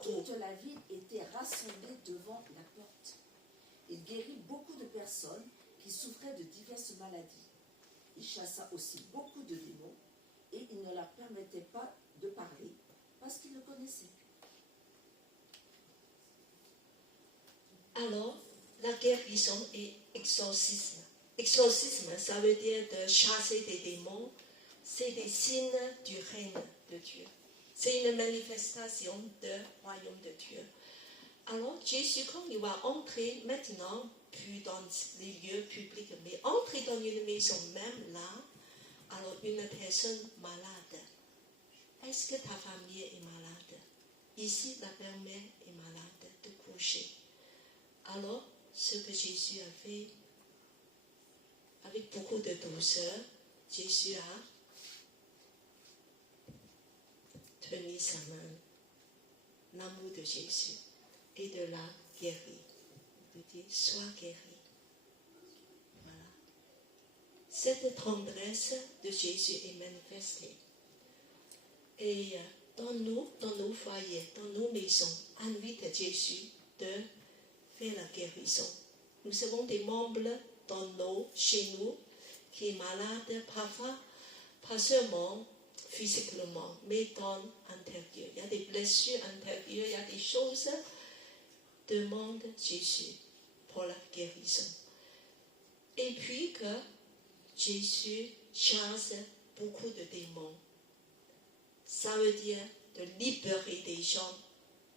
Toute la ville était rassemblée devant la porte. Il guérit beaucoup de personnes qui souffraient de diverses maladies. Il chassa aussi beaucoup de démons et il ne leur permettait pas de parler parce qu'ils le connaissaient. Alors, la guérison et exorcisme. exorcisme, ça veut dire de chasser des démons. C'est des signes du règne de Dieu. C'est une manifestation du royaume de Dieu. Alors Jésus, quand il va entrer maintenant, plus dans les lieux publics, mais entrer dans une maison même là, alors une personne malade. Est-ce que ta famille est malade? Ici, la belle-mère est malade, de coucher. Alors, ce que Jésus a fait, avec beaucoup de douceur, Jésus a tenu sa main, l'amour de Jésus, et de la guérir. Il dit, sois guéri. Voilà. Cette tendresse de Jésus est manifestée. Et dans nos foyers, dans nos maisons, invite Jésus de faire la guérison. Nous avons des membres chez nous qui sont malades, parfois, pas seulement physiquement, mais dans l'intérieur. Il y a des blessures intérieures, il y a des choses. Demande Jésus pour la guérison. Et puis que Jésus chasse beaucoup de démons. Ça veut dire de libérer des gens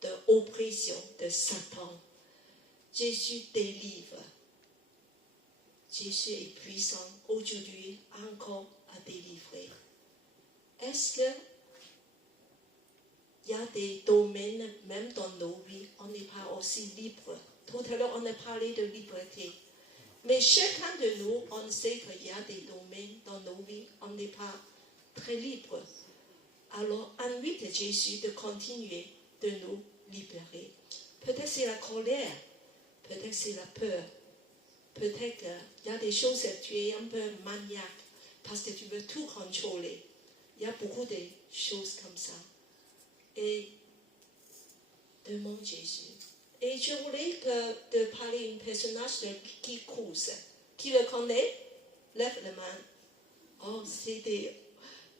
de l'oppression de Satan. Jésus délivre. Jésus est puissant aujourd'hui encore à délivrer. Est-ce que il y a des domaines, même dans nos vies, on n'est pas aussi libre. Tout à l'heure, on a parlé de liberté. Mais chacun de nous, on sait qu'il y a des domaines dans nos vies, on n'est pas très libre. Alors, invite Jésus de continuer de nous libérer. Peut-être c'est la colère, peut-être c'est la peur, peut-être qu'il y a des choses, tu es un peu maniaque parce que tu veux tout contrôler. Il y a beaucoup de choses comme ça. Et demande Jésus. Et je voulais de parler d'un personnage qui couse. Qui le connaît? Lève la main. Oh, c'est des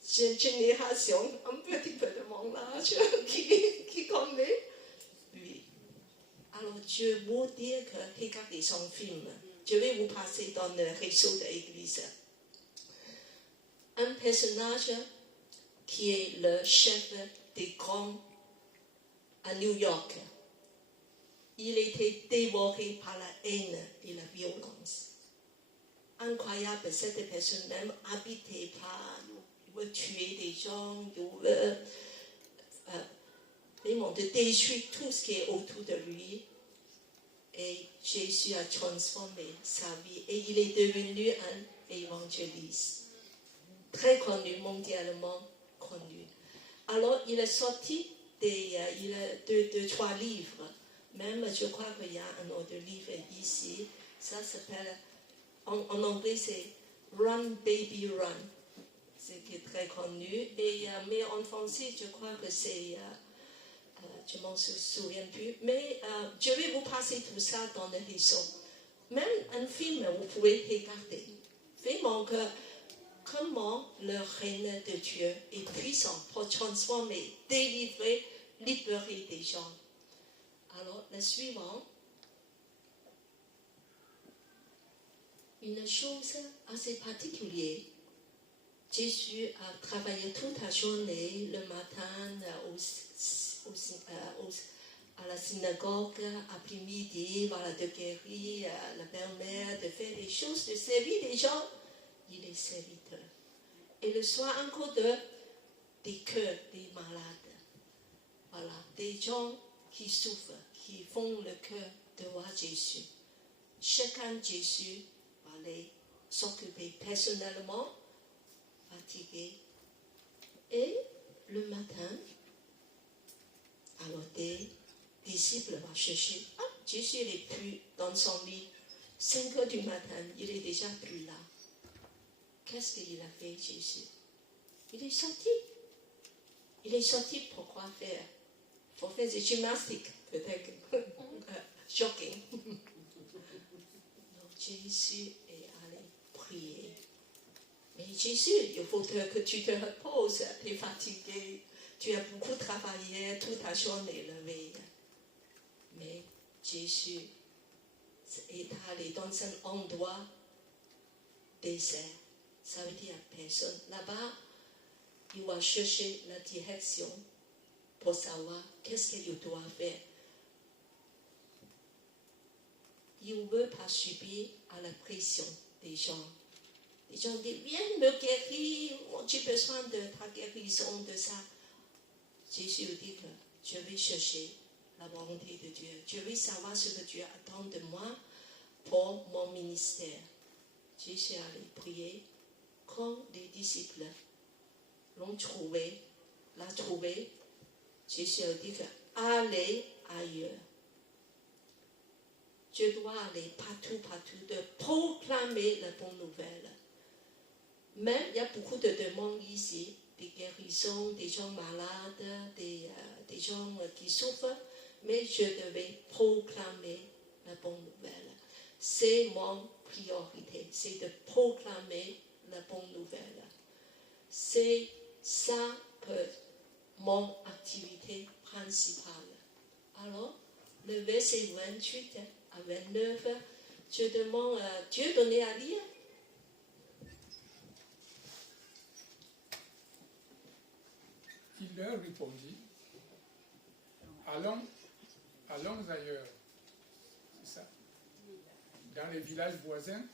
générations, un petit peu de mon âge, qui connaît lui. Alors, je veux dire que regardez son film. Je vais vous passer dans le réseau de l'église. Un personnage qui est le chef des gangs à New York. Il était dévoré par la haine et la violence. Incroyable, cette personne même habitée par, il veut tuer des gens, il veut vraiment de détruire tout ce qui est autour de lui. Et Jésus a transformé sa vie et il est devenu un évangéliste. Très connu, mondialement connu. Alors, il a sorti il a 3 livres. Même, je crois qu'il y a un autre livre ici. Ça s'appelle, en anglais, c'est Run Baby Run. C'est très connu. Mais en français, je crois que c'est, je ne m'en souviens plus. Mais je vais vous passer tout ça dans le réseau. Même un film, vous pouvez regarder. Vraiment que comment le règne de Dieu est puissant pour transformer, délivrer, libérer des gens. Alors, le suivant, une chose assez particulière. Jésus a travaillé toute la journée, le matin à la synagogue, après-midi, voilà, de guérir la belle-mère, de faire des choses, de servir des gens. Il est serviteur. Et le soir encore des cœurs, des malades. Voilà, des gens qui souffrent, qui font le cœur de voir Jésus. Chacun Jésus va aller s'occuper personnellement, fatigué. Et le matin, alors des disciples vont chercher. Ah, Jésus n'est plus dans son lit. 5 heures du matin, il est déjà plus là. Qu'est-ce qu'il a fait, Jésus? Il est sorti. Il est sorti pour quoi faire? Pour faire des gymnastiques, peut-être. Jogging. Donc, Jésus est allé prier. Mais Jésus, il faut que tu te reposes. Tu es fatigué. Tu as beaucoup travaillé toute la journée, la veille. Mais Jésus est allé dans un endroit désert. Ça veut dire personne. Là-bas, il va chercher la direction pour savoir qu'est-ce qu'il doit faire. Il ne veut pas subir à la pression des gens. Les gens disent, viens me guérir, j'ai besoin de ta guérison, de ça. Jésus dit que je vais chercher la volonté de Dieu. Je vais savoir ce que Dieu attend de moi pour mon ministère. Jésus allait prier. Quand les disciples l'ont trouvé, Jésus a dit que allez ailleurs. Je dois aller partout, de proclamer la bonne nouvelle. Même il y a beaucoup de demandes ici, des guérisons, des gens malades, des gens qui souffrent, mais je devais proclamer la bonne nouvelle. C'est mon priorité, c'est de proclamer la bonne nouvelle. C'est ça que mon activité principale. Alors, le verset 28 à 29, je demande à Dieu donner à lire. Il leur répondit, allons ailleurs, c'est ça, dans les villages voisins,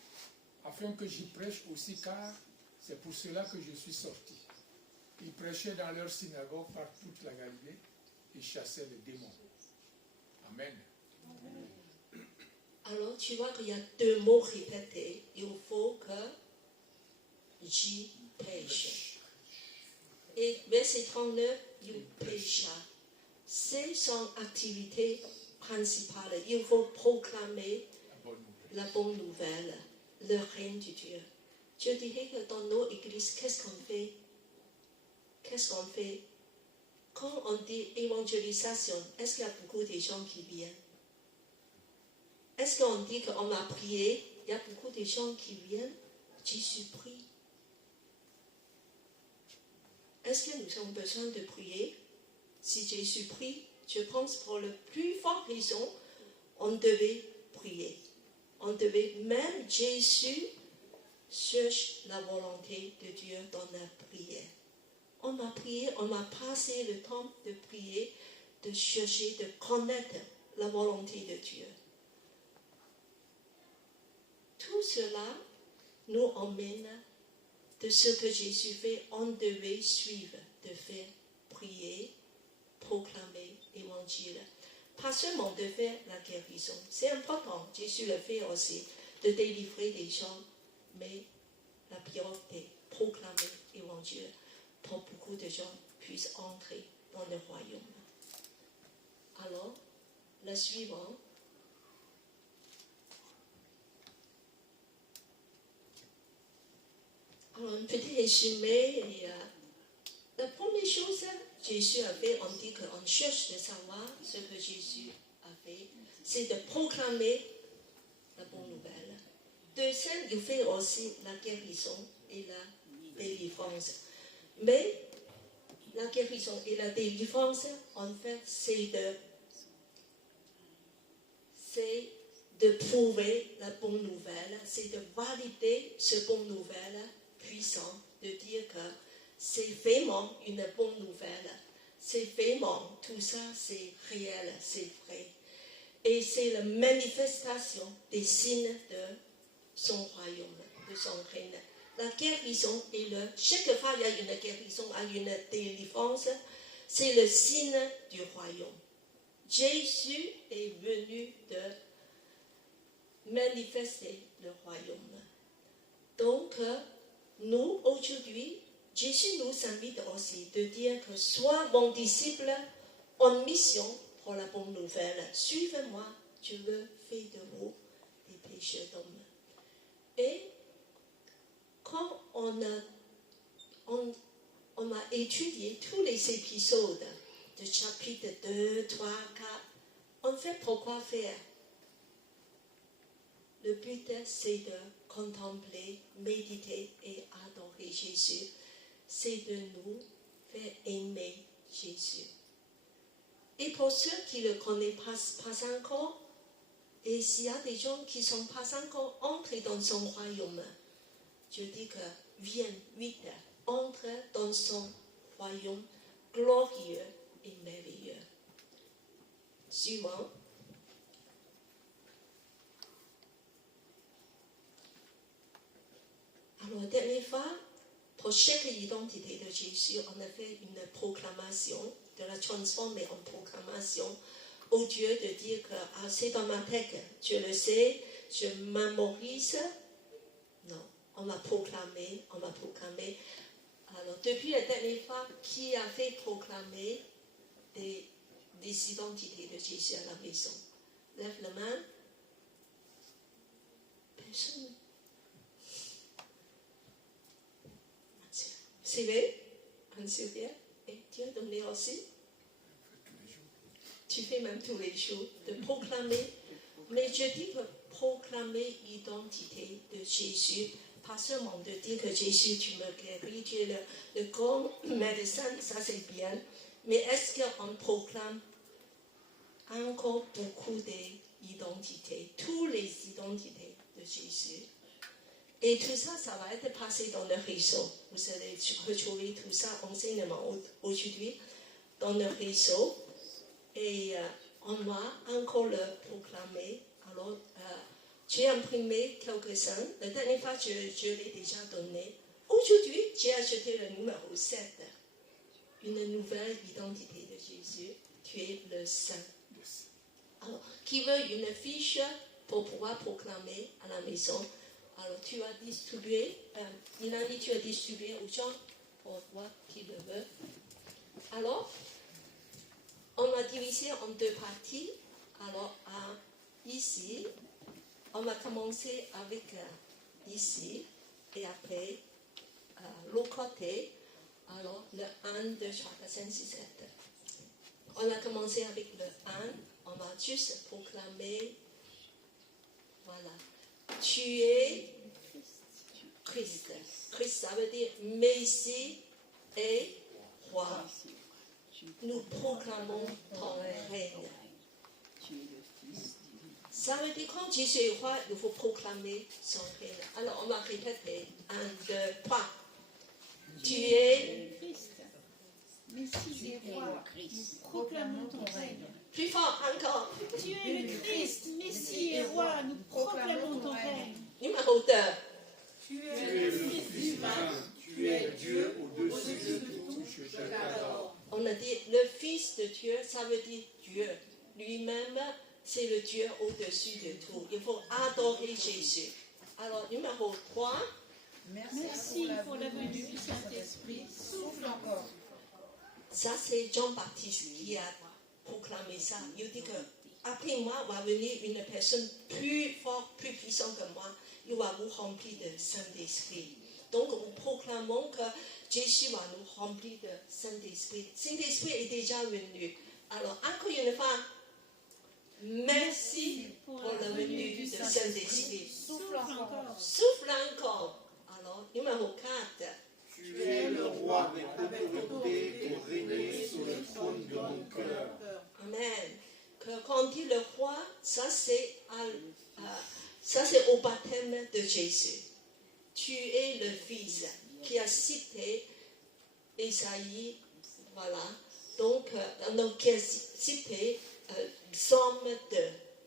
afin que j'y prêche aussi, car c'est pour cela que je suis sorti. Ils prêchaient dans leur synagogue par toute la Galilée et chassaient les démons. Amen. Alors, tu vois qu'il y a deux mots répétés. Il faut que j'y prêche. Et verset 39, il prêcha. C'est son activité principale. Il faut proclamer la bonne nouvelle, le règne de Dieu. Je dirais que dans nos églises, qu'est-ce qu'on fait? Quand on dit évangélisation, est-ce qu'il y a beaucoup de gens qui viennent? Est-ce qu'on dit qu'on a prié, il y a beaucoup de gens qui viennent? Jésus prie. Est-ce que nous avons besoin de prier? Si Jésus prie, je pense pour la plus forte raison, on devait prier. Même Jésus cherche la volonté de Dieu dans la prière. On a prié, on a passé le temps de prier, de chercher, de connaître la volonté de Dieu. Tout cela nous emmène de ce que Jésus fait, on devait suivre, de faire prier, proclamer l'évangile. Pas seulement de faire la guérison, c'est important, Jésus le fait aussi, de délivrer les gens, mais la priorité, proclamer l'évangile, pour beaucoup de gens puissent entrer dans le royaume. Alors, le suivant. Alors, un petit résumé. La première chose, Jésus a fait, on dit qu'on cherche de savoir ce que Jésus a fait, c'est de proclamer la bonne nouvelle. Deuxième, il fait aussi la guérison et la délivrance. Mais la guérison et la délivrance, en fait, c'est de prouver la bonne nouvelle, c'est de valider cette bonne nouvelle puissante, de dire que c'est vraiment une bonne nouvelle, c'est vraiment, tout ça c'est réel, c'est vrai. Et c'est la manifestation des signes de son royaume, de son règne. La guérison est chaque fois il y a une guérison, il y a une délivrance, c'est le signe du royaume. Jésus est venu de manifester le royaume. Donc, nous, aujourd'hui, Jésus nous invite aussi de dire que sois mon disciple en mission pour la bonne nouvelle. Suivez-moi, je veux faire de vous des pécheurs d'hommes. Et quand on a étudié tous les épisodes de chapitre 2, 3, 4, on fait pourquoi faire? Le but, c'est de contempler, méditer et adorer Jésus. C'est de nous faire aimer Jésus. Et pour ceux qui ne le connaissent pas encore, et s'il y a des gens qui ne sont pas encore entrés dans son royaume, Dieu dit que viens vite, entre dans son royaume glorieux et merveilleux. Suivant. Alors, dernière fois, pour chaque identité de Jésus, on a fait une proclamation, de la transformer en proclamation au Dieu de dire que ah, c'est dans ma tête, je le sais, je mémorise. Non, on va proclamer, Alors, depuis la dernière fois, qui a fait proclamer des identités de Jésus à la maison? Lève la main. Personne. C'est vrai, Anne-Sylvia, et tu as donné aussi. Tu fais même tous les jours de proclamer. Mais je dis que proclamer l'identité de Jésus, pas seulement de dire que Jésus, tu me guéris, tu es le grand médecin, ça c'est bien. Mais est-ce qu'on proclame encore beaucoup d'identités, toutes les identités de Jésus? Et tout ça, ça va être passé dans le réseau. Vous allez retrouver tout ça enseignement aujourd'hui dans le réseau. Et on va encore le proclamer. Alors, j'ai imprimé quelques-uns. La dernière fois, je l'ai déjà donné. Aujourd'hui, j'ai acheté le numéro 7. Une nouvelle identité de Jésus. Tu es le Saint. Alors, qui veut une fiche pour pouvoir proclamer à la maison? Alors, tu as distribué, Inani, tu as distribué aux gens pour voir qui le veut. Alors, on va diviser en deux parties. Alors, ici, on va commencer avec ici, et après, l'autre côté. Alors, le 1, 2, 3, 4, 5, 6, 7. On va commencer avec le 1. On va juste proclamer. Voilà. Tu es Christ. Christ, ça veut dire Messie et roi. Nous proclamons ton règne. Ça veut dire quand Jésus est roi, il faut proclamer son règne. Alors on va répéter 1, 2, 3. Tu es Christ. Messie et roi. Nous proclamons ton règne. Plus fort encore. Tu es le Christ, Messie et roi. Nous proclamons ton règne. Numéro 2. Tu es le Fils divin. Tu es Dieu au-dessus de tout, je t'adore. On a dit le Fils de Dieu, ça veut dire Dieu. Lui-même, c'est le Dieu au-dessus de tout. Il faut adorer Jésus. Alors, numéro 3. Merci pour la venue du Saint-Esprit. Souffle encore. Ça, c'est Jean-Baptiste qui a proclamé ça. Il dit que après moi va venir une personne plus forte, plus puissante que moi. Il va vous remplir de Saint-Esprit. Donc, nous proclamons que Jésus va nous remplir de Saint-Esprit. Saint-Esprit est déjà venu. Alors, encore une fois, merci pour la venue du Saint-Esprit. Souffle encore. Souffle encore. Alors, numéro 4. Tu es le roi avec autorité pour régner sur le trône de mon cœur. Amen. Que quand on dit le roi, ça c'est au baptême de Jésus. Tu es le Fils qui a cité Ésaïe, voilà. Donc qui a cité Psaume 2.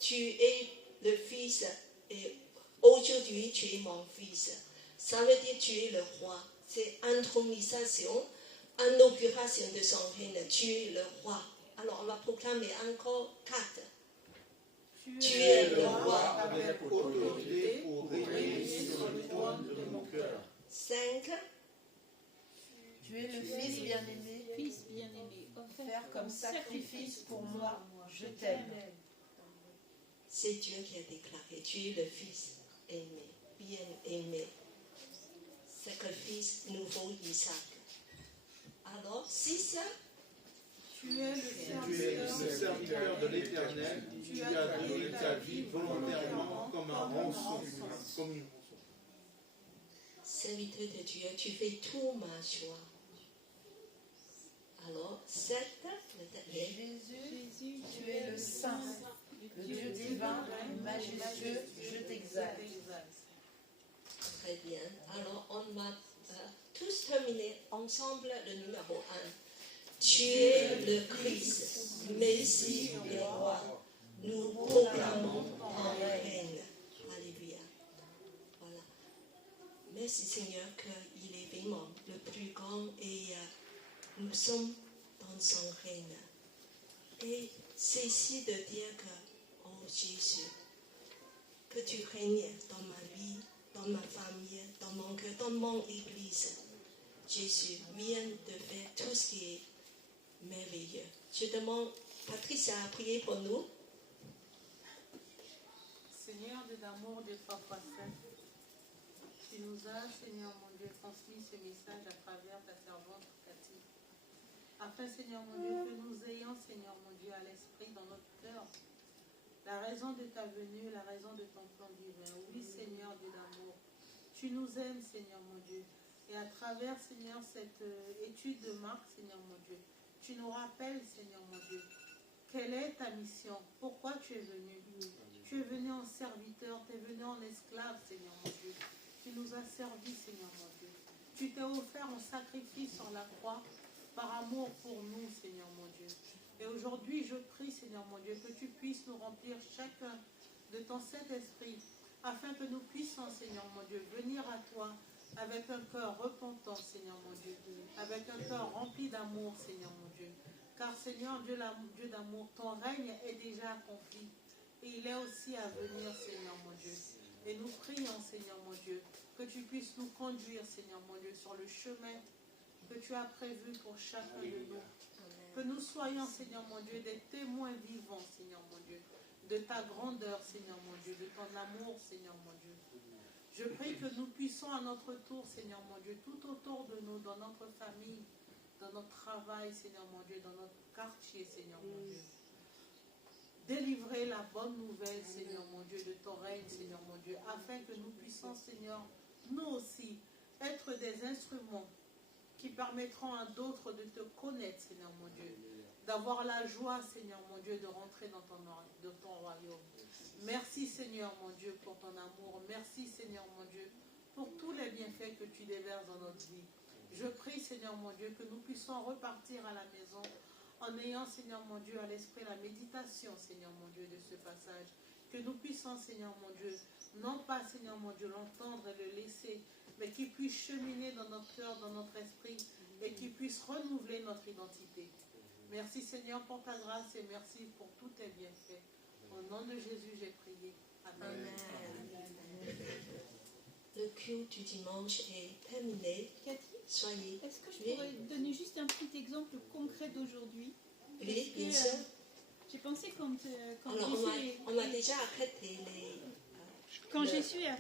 Tu es le Fils et aujourd'hui tu es mon Fils. Ça veut dire tu es le roi. C'est intronisation, inauguration de son règne. Tu es le roi. Alors on va proclamer encore 4. Tu es le roi avec autorité pour régner sur le trône de mon cœur. 5. Tu es le Fils bien-aimé, Fils bien-aimé, offert comme sacrifice pour moi, je t'aime. C'est Dieu qui a déclaré, tu es le Fils aimé, bien-aimé. Sacrifice nouveau Isaac. Alors, 6. Tu es le serviteur de l'Éternel, tu as donné ta vie volontairement comme un rançon. Serviteur de Dieu, tu fais tout ma joie. Alors, 7, le dernier. Jésus, tu es le Saint, le Dieu divin, le majestueux, je t'exalte. Très bien. Alors, on va tous terminer ensemble le numéro 1. Tu es le Christ, Messie et roi. Nous proclamons ton règne. Alléluia. Voilà. Merci Seigneur qu'il est vraiment le plus grand et nous sommes dans son règne. Et c'est ici de dire que, oh Jésus, que tu règnes dans ma vie, dans ma famille, dans mon cœur, dans mon église. Jésus, viens de faire tout ce qui est merveilleux. Je demande Patricia à prier pour nous. Seigneur Dieu d'amour, Dieu trois fois saint, tu nous as, Seigneur mon Dieu, transmis ce message à travers ta servante Cathy. Afin, Seigneur mon Dieu, que nous ayons, Seigneur mon Dieu, à l'esprit dans notre cœur, la raison de ta venue, la raison de ton plan divin. Oui, Seigneur Dieu d'amour, tu nous aimes, Seigneur mon Dieu. Et à travers, Seigneur, cette étude de Marc, Seigneur mon Dieu, tu nous rappelles, Seigneur mon Dieu, quelle est ta mission, pourquoi tu es venu. Tu es venu en serviteur, tu es venu en esclave, Seigneur mon Dieu. Tu nous as servi, Seigneur mon Dieu. Tu t'es offert en sacrifice sur la croix par amour pour nous, Seigneur mon Dieu. Et aujourd'hui, je prie, Seigneur mon Dieu, que tu puisses nous remplir chacun de ton Saint-Esprit, afin que nous puissions, Seigneur mon Dieu, venir à toi avec un cœur repentant, Seigneur mon Dieu, avec un cœur rempli d'amour, Seigneur mon Dieu. Car, Seigneur Dieu, Dieu d'amour, ton règne est déjà accompli. Et il est aussi à venir, Seigneur mon Dieu. Et nous prions, Seigneur mon Dieu, que tu puisses nous conduire, Seigneur mon Dieu, sur le chemin que tu as prévu pour chacun de nous. Que nous soyons, Seigneur mon Dieu, des témoins vivants, Seigneur mon Dieu, de ta grandeur, Seigneur mon Dieu, de ton amour, Seigneur mon Dieu. Je prie que nous puissions à notre tour, Seigneur mon Dieu, tout autour de nous, dans notre famille, dans notre travail, Seigneur mon Dieu, dans notre quartier, Seigneur mon Dieu. Délivrer la bonne nouvelle, Seigneur mon Dieu, de ton règne, Seigneur mon Dieu, afin que nous puissions, Seigneur, nous aussi, être des instruments qui permettront à d'autres de te connaître, Seigneur mon Dieu, d'avoir la joie, Seigneur mon Dieu, de rentrer dans ton royaume. Merci, Seigneur mon Dieu, pour ton amour. Merci, Seigneur mon Dieu, pour tous les bienfaits que tu déverses dans notre vie. Je prie, Seigneur mon Dieu, que nous puissions repartir à la maison en ayant, Seigneur mon Dieu, à l'esprit la méditation, Seigneur mon Dieu, de ce passage. Que nous puissions, Seigneur mon Dieu, non pas, Seigneur mon Dieu, l'entendre et le laisser, mais qu'il puisse cheminer dans notre cœur, dans notre esprit, et qu'il puisse renouveler notre identité. Merci, Seigneur, pour ta grâce, et merci pour tous tes bienfaits. Au nom de Jésus, j'ai prié. Amen. Amen. Le culte du dimanche est terminé. Cathy, soyez. Est-ce que je pourrais donner juste un petit exemple concret d'aujourd'hui? Oui, bien sûr. J'ai pensé quand Alors, on a déjà arrêté les... Quand je suis arrivée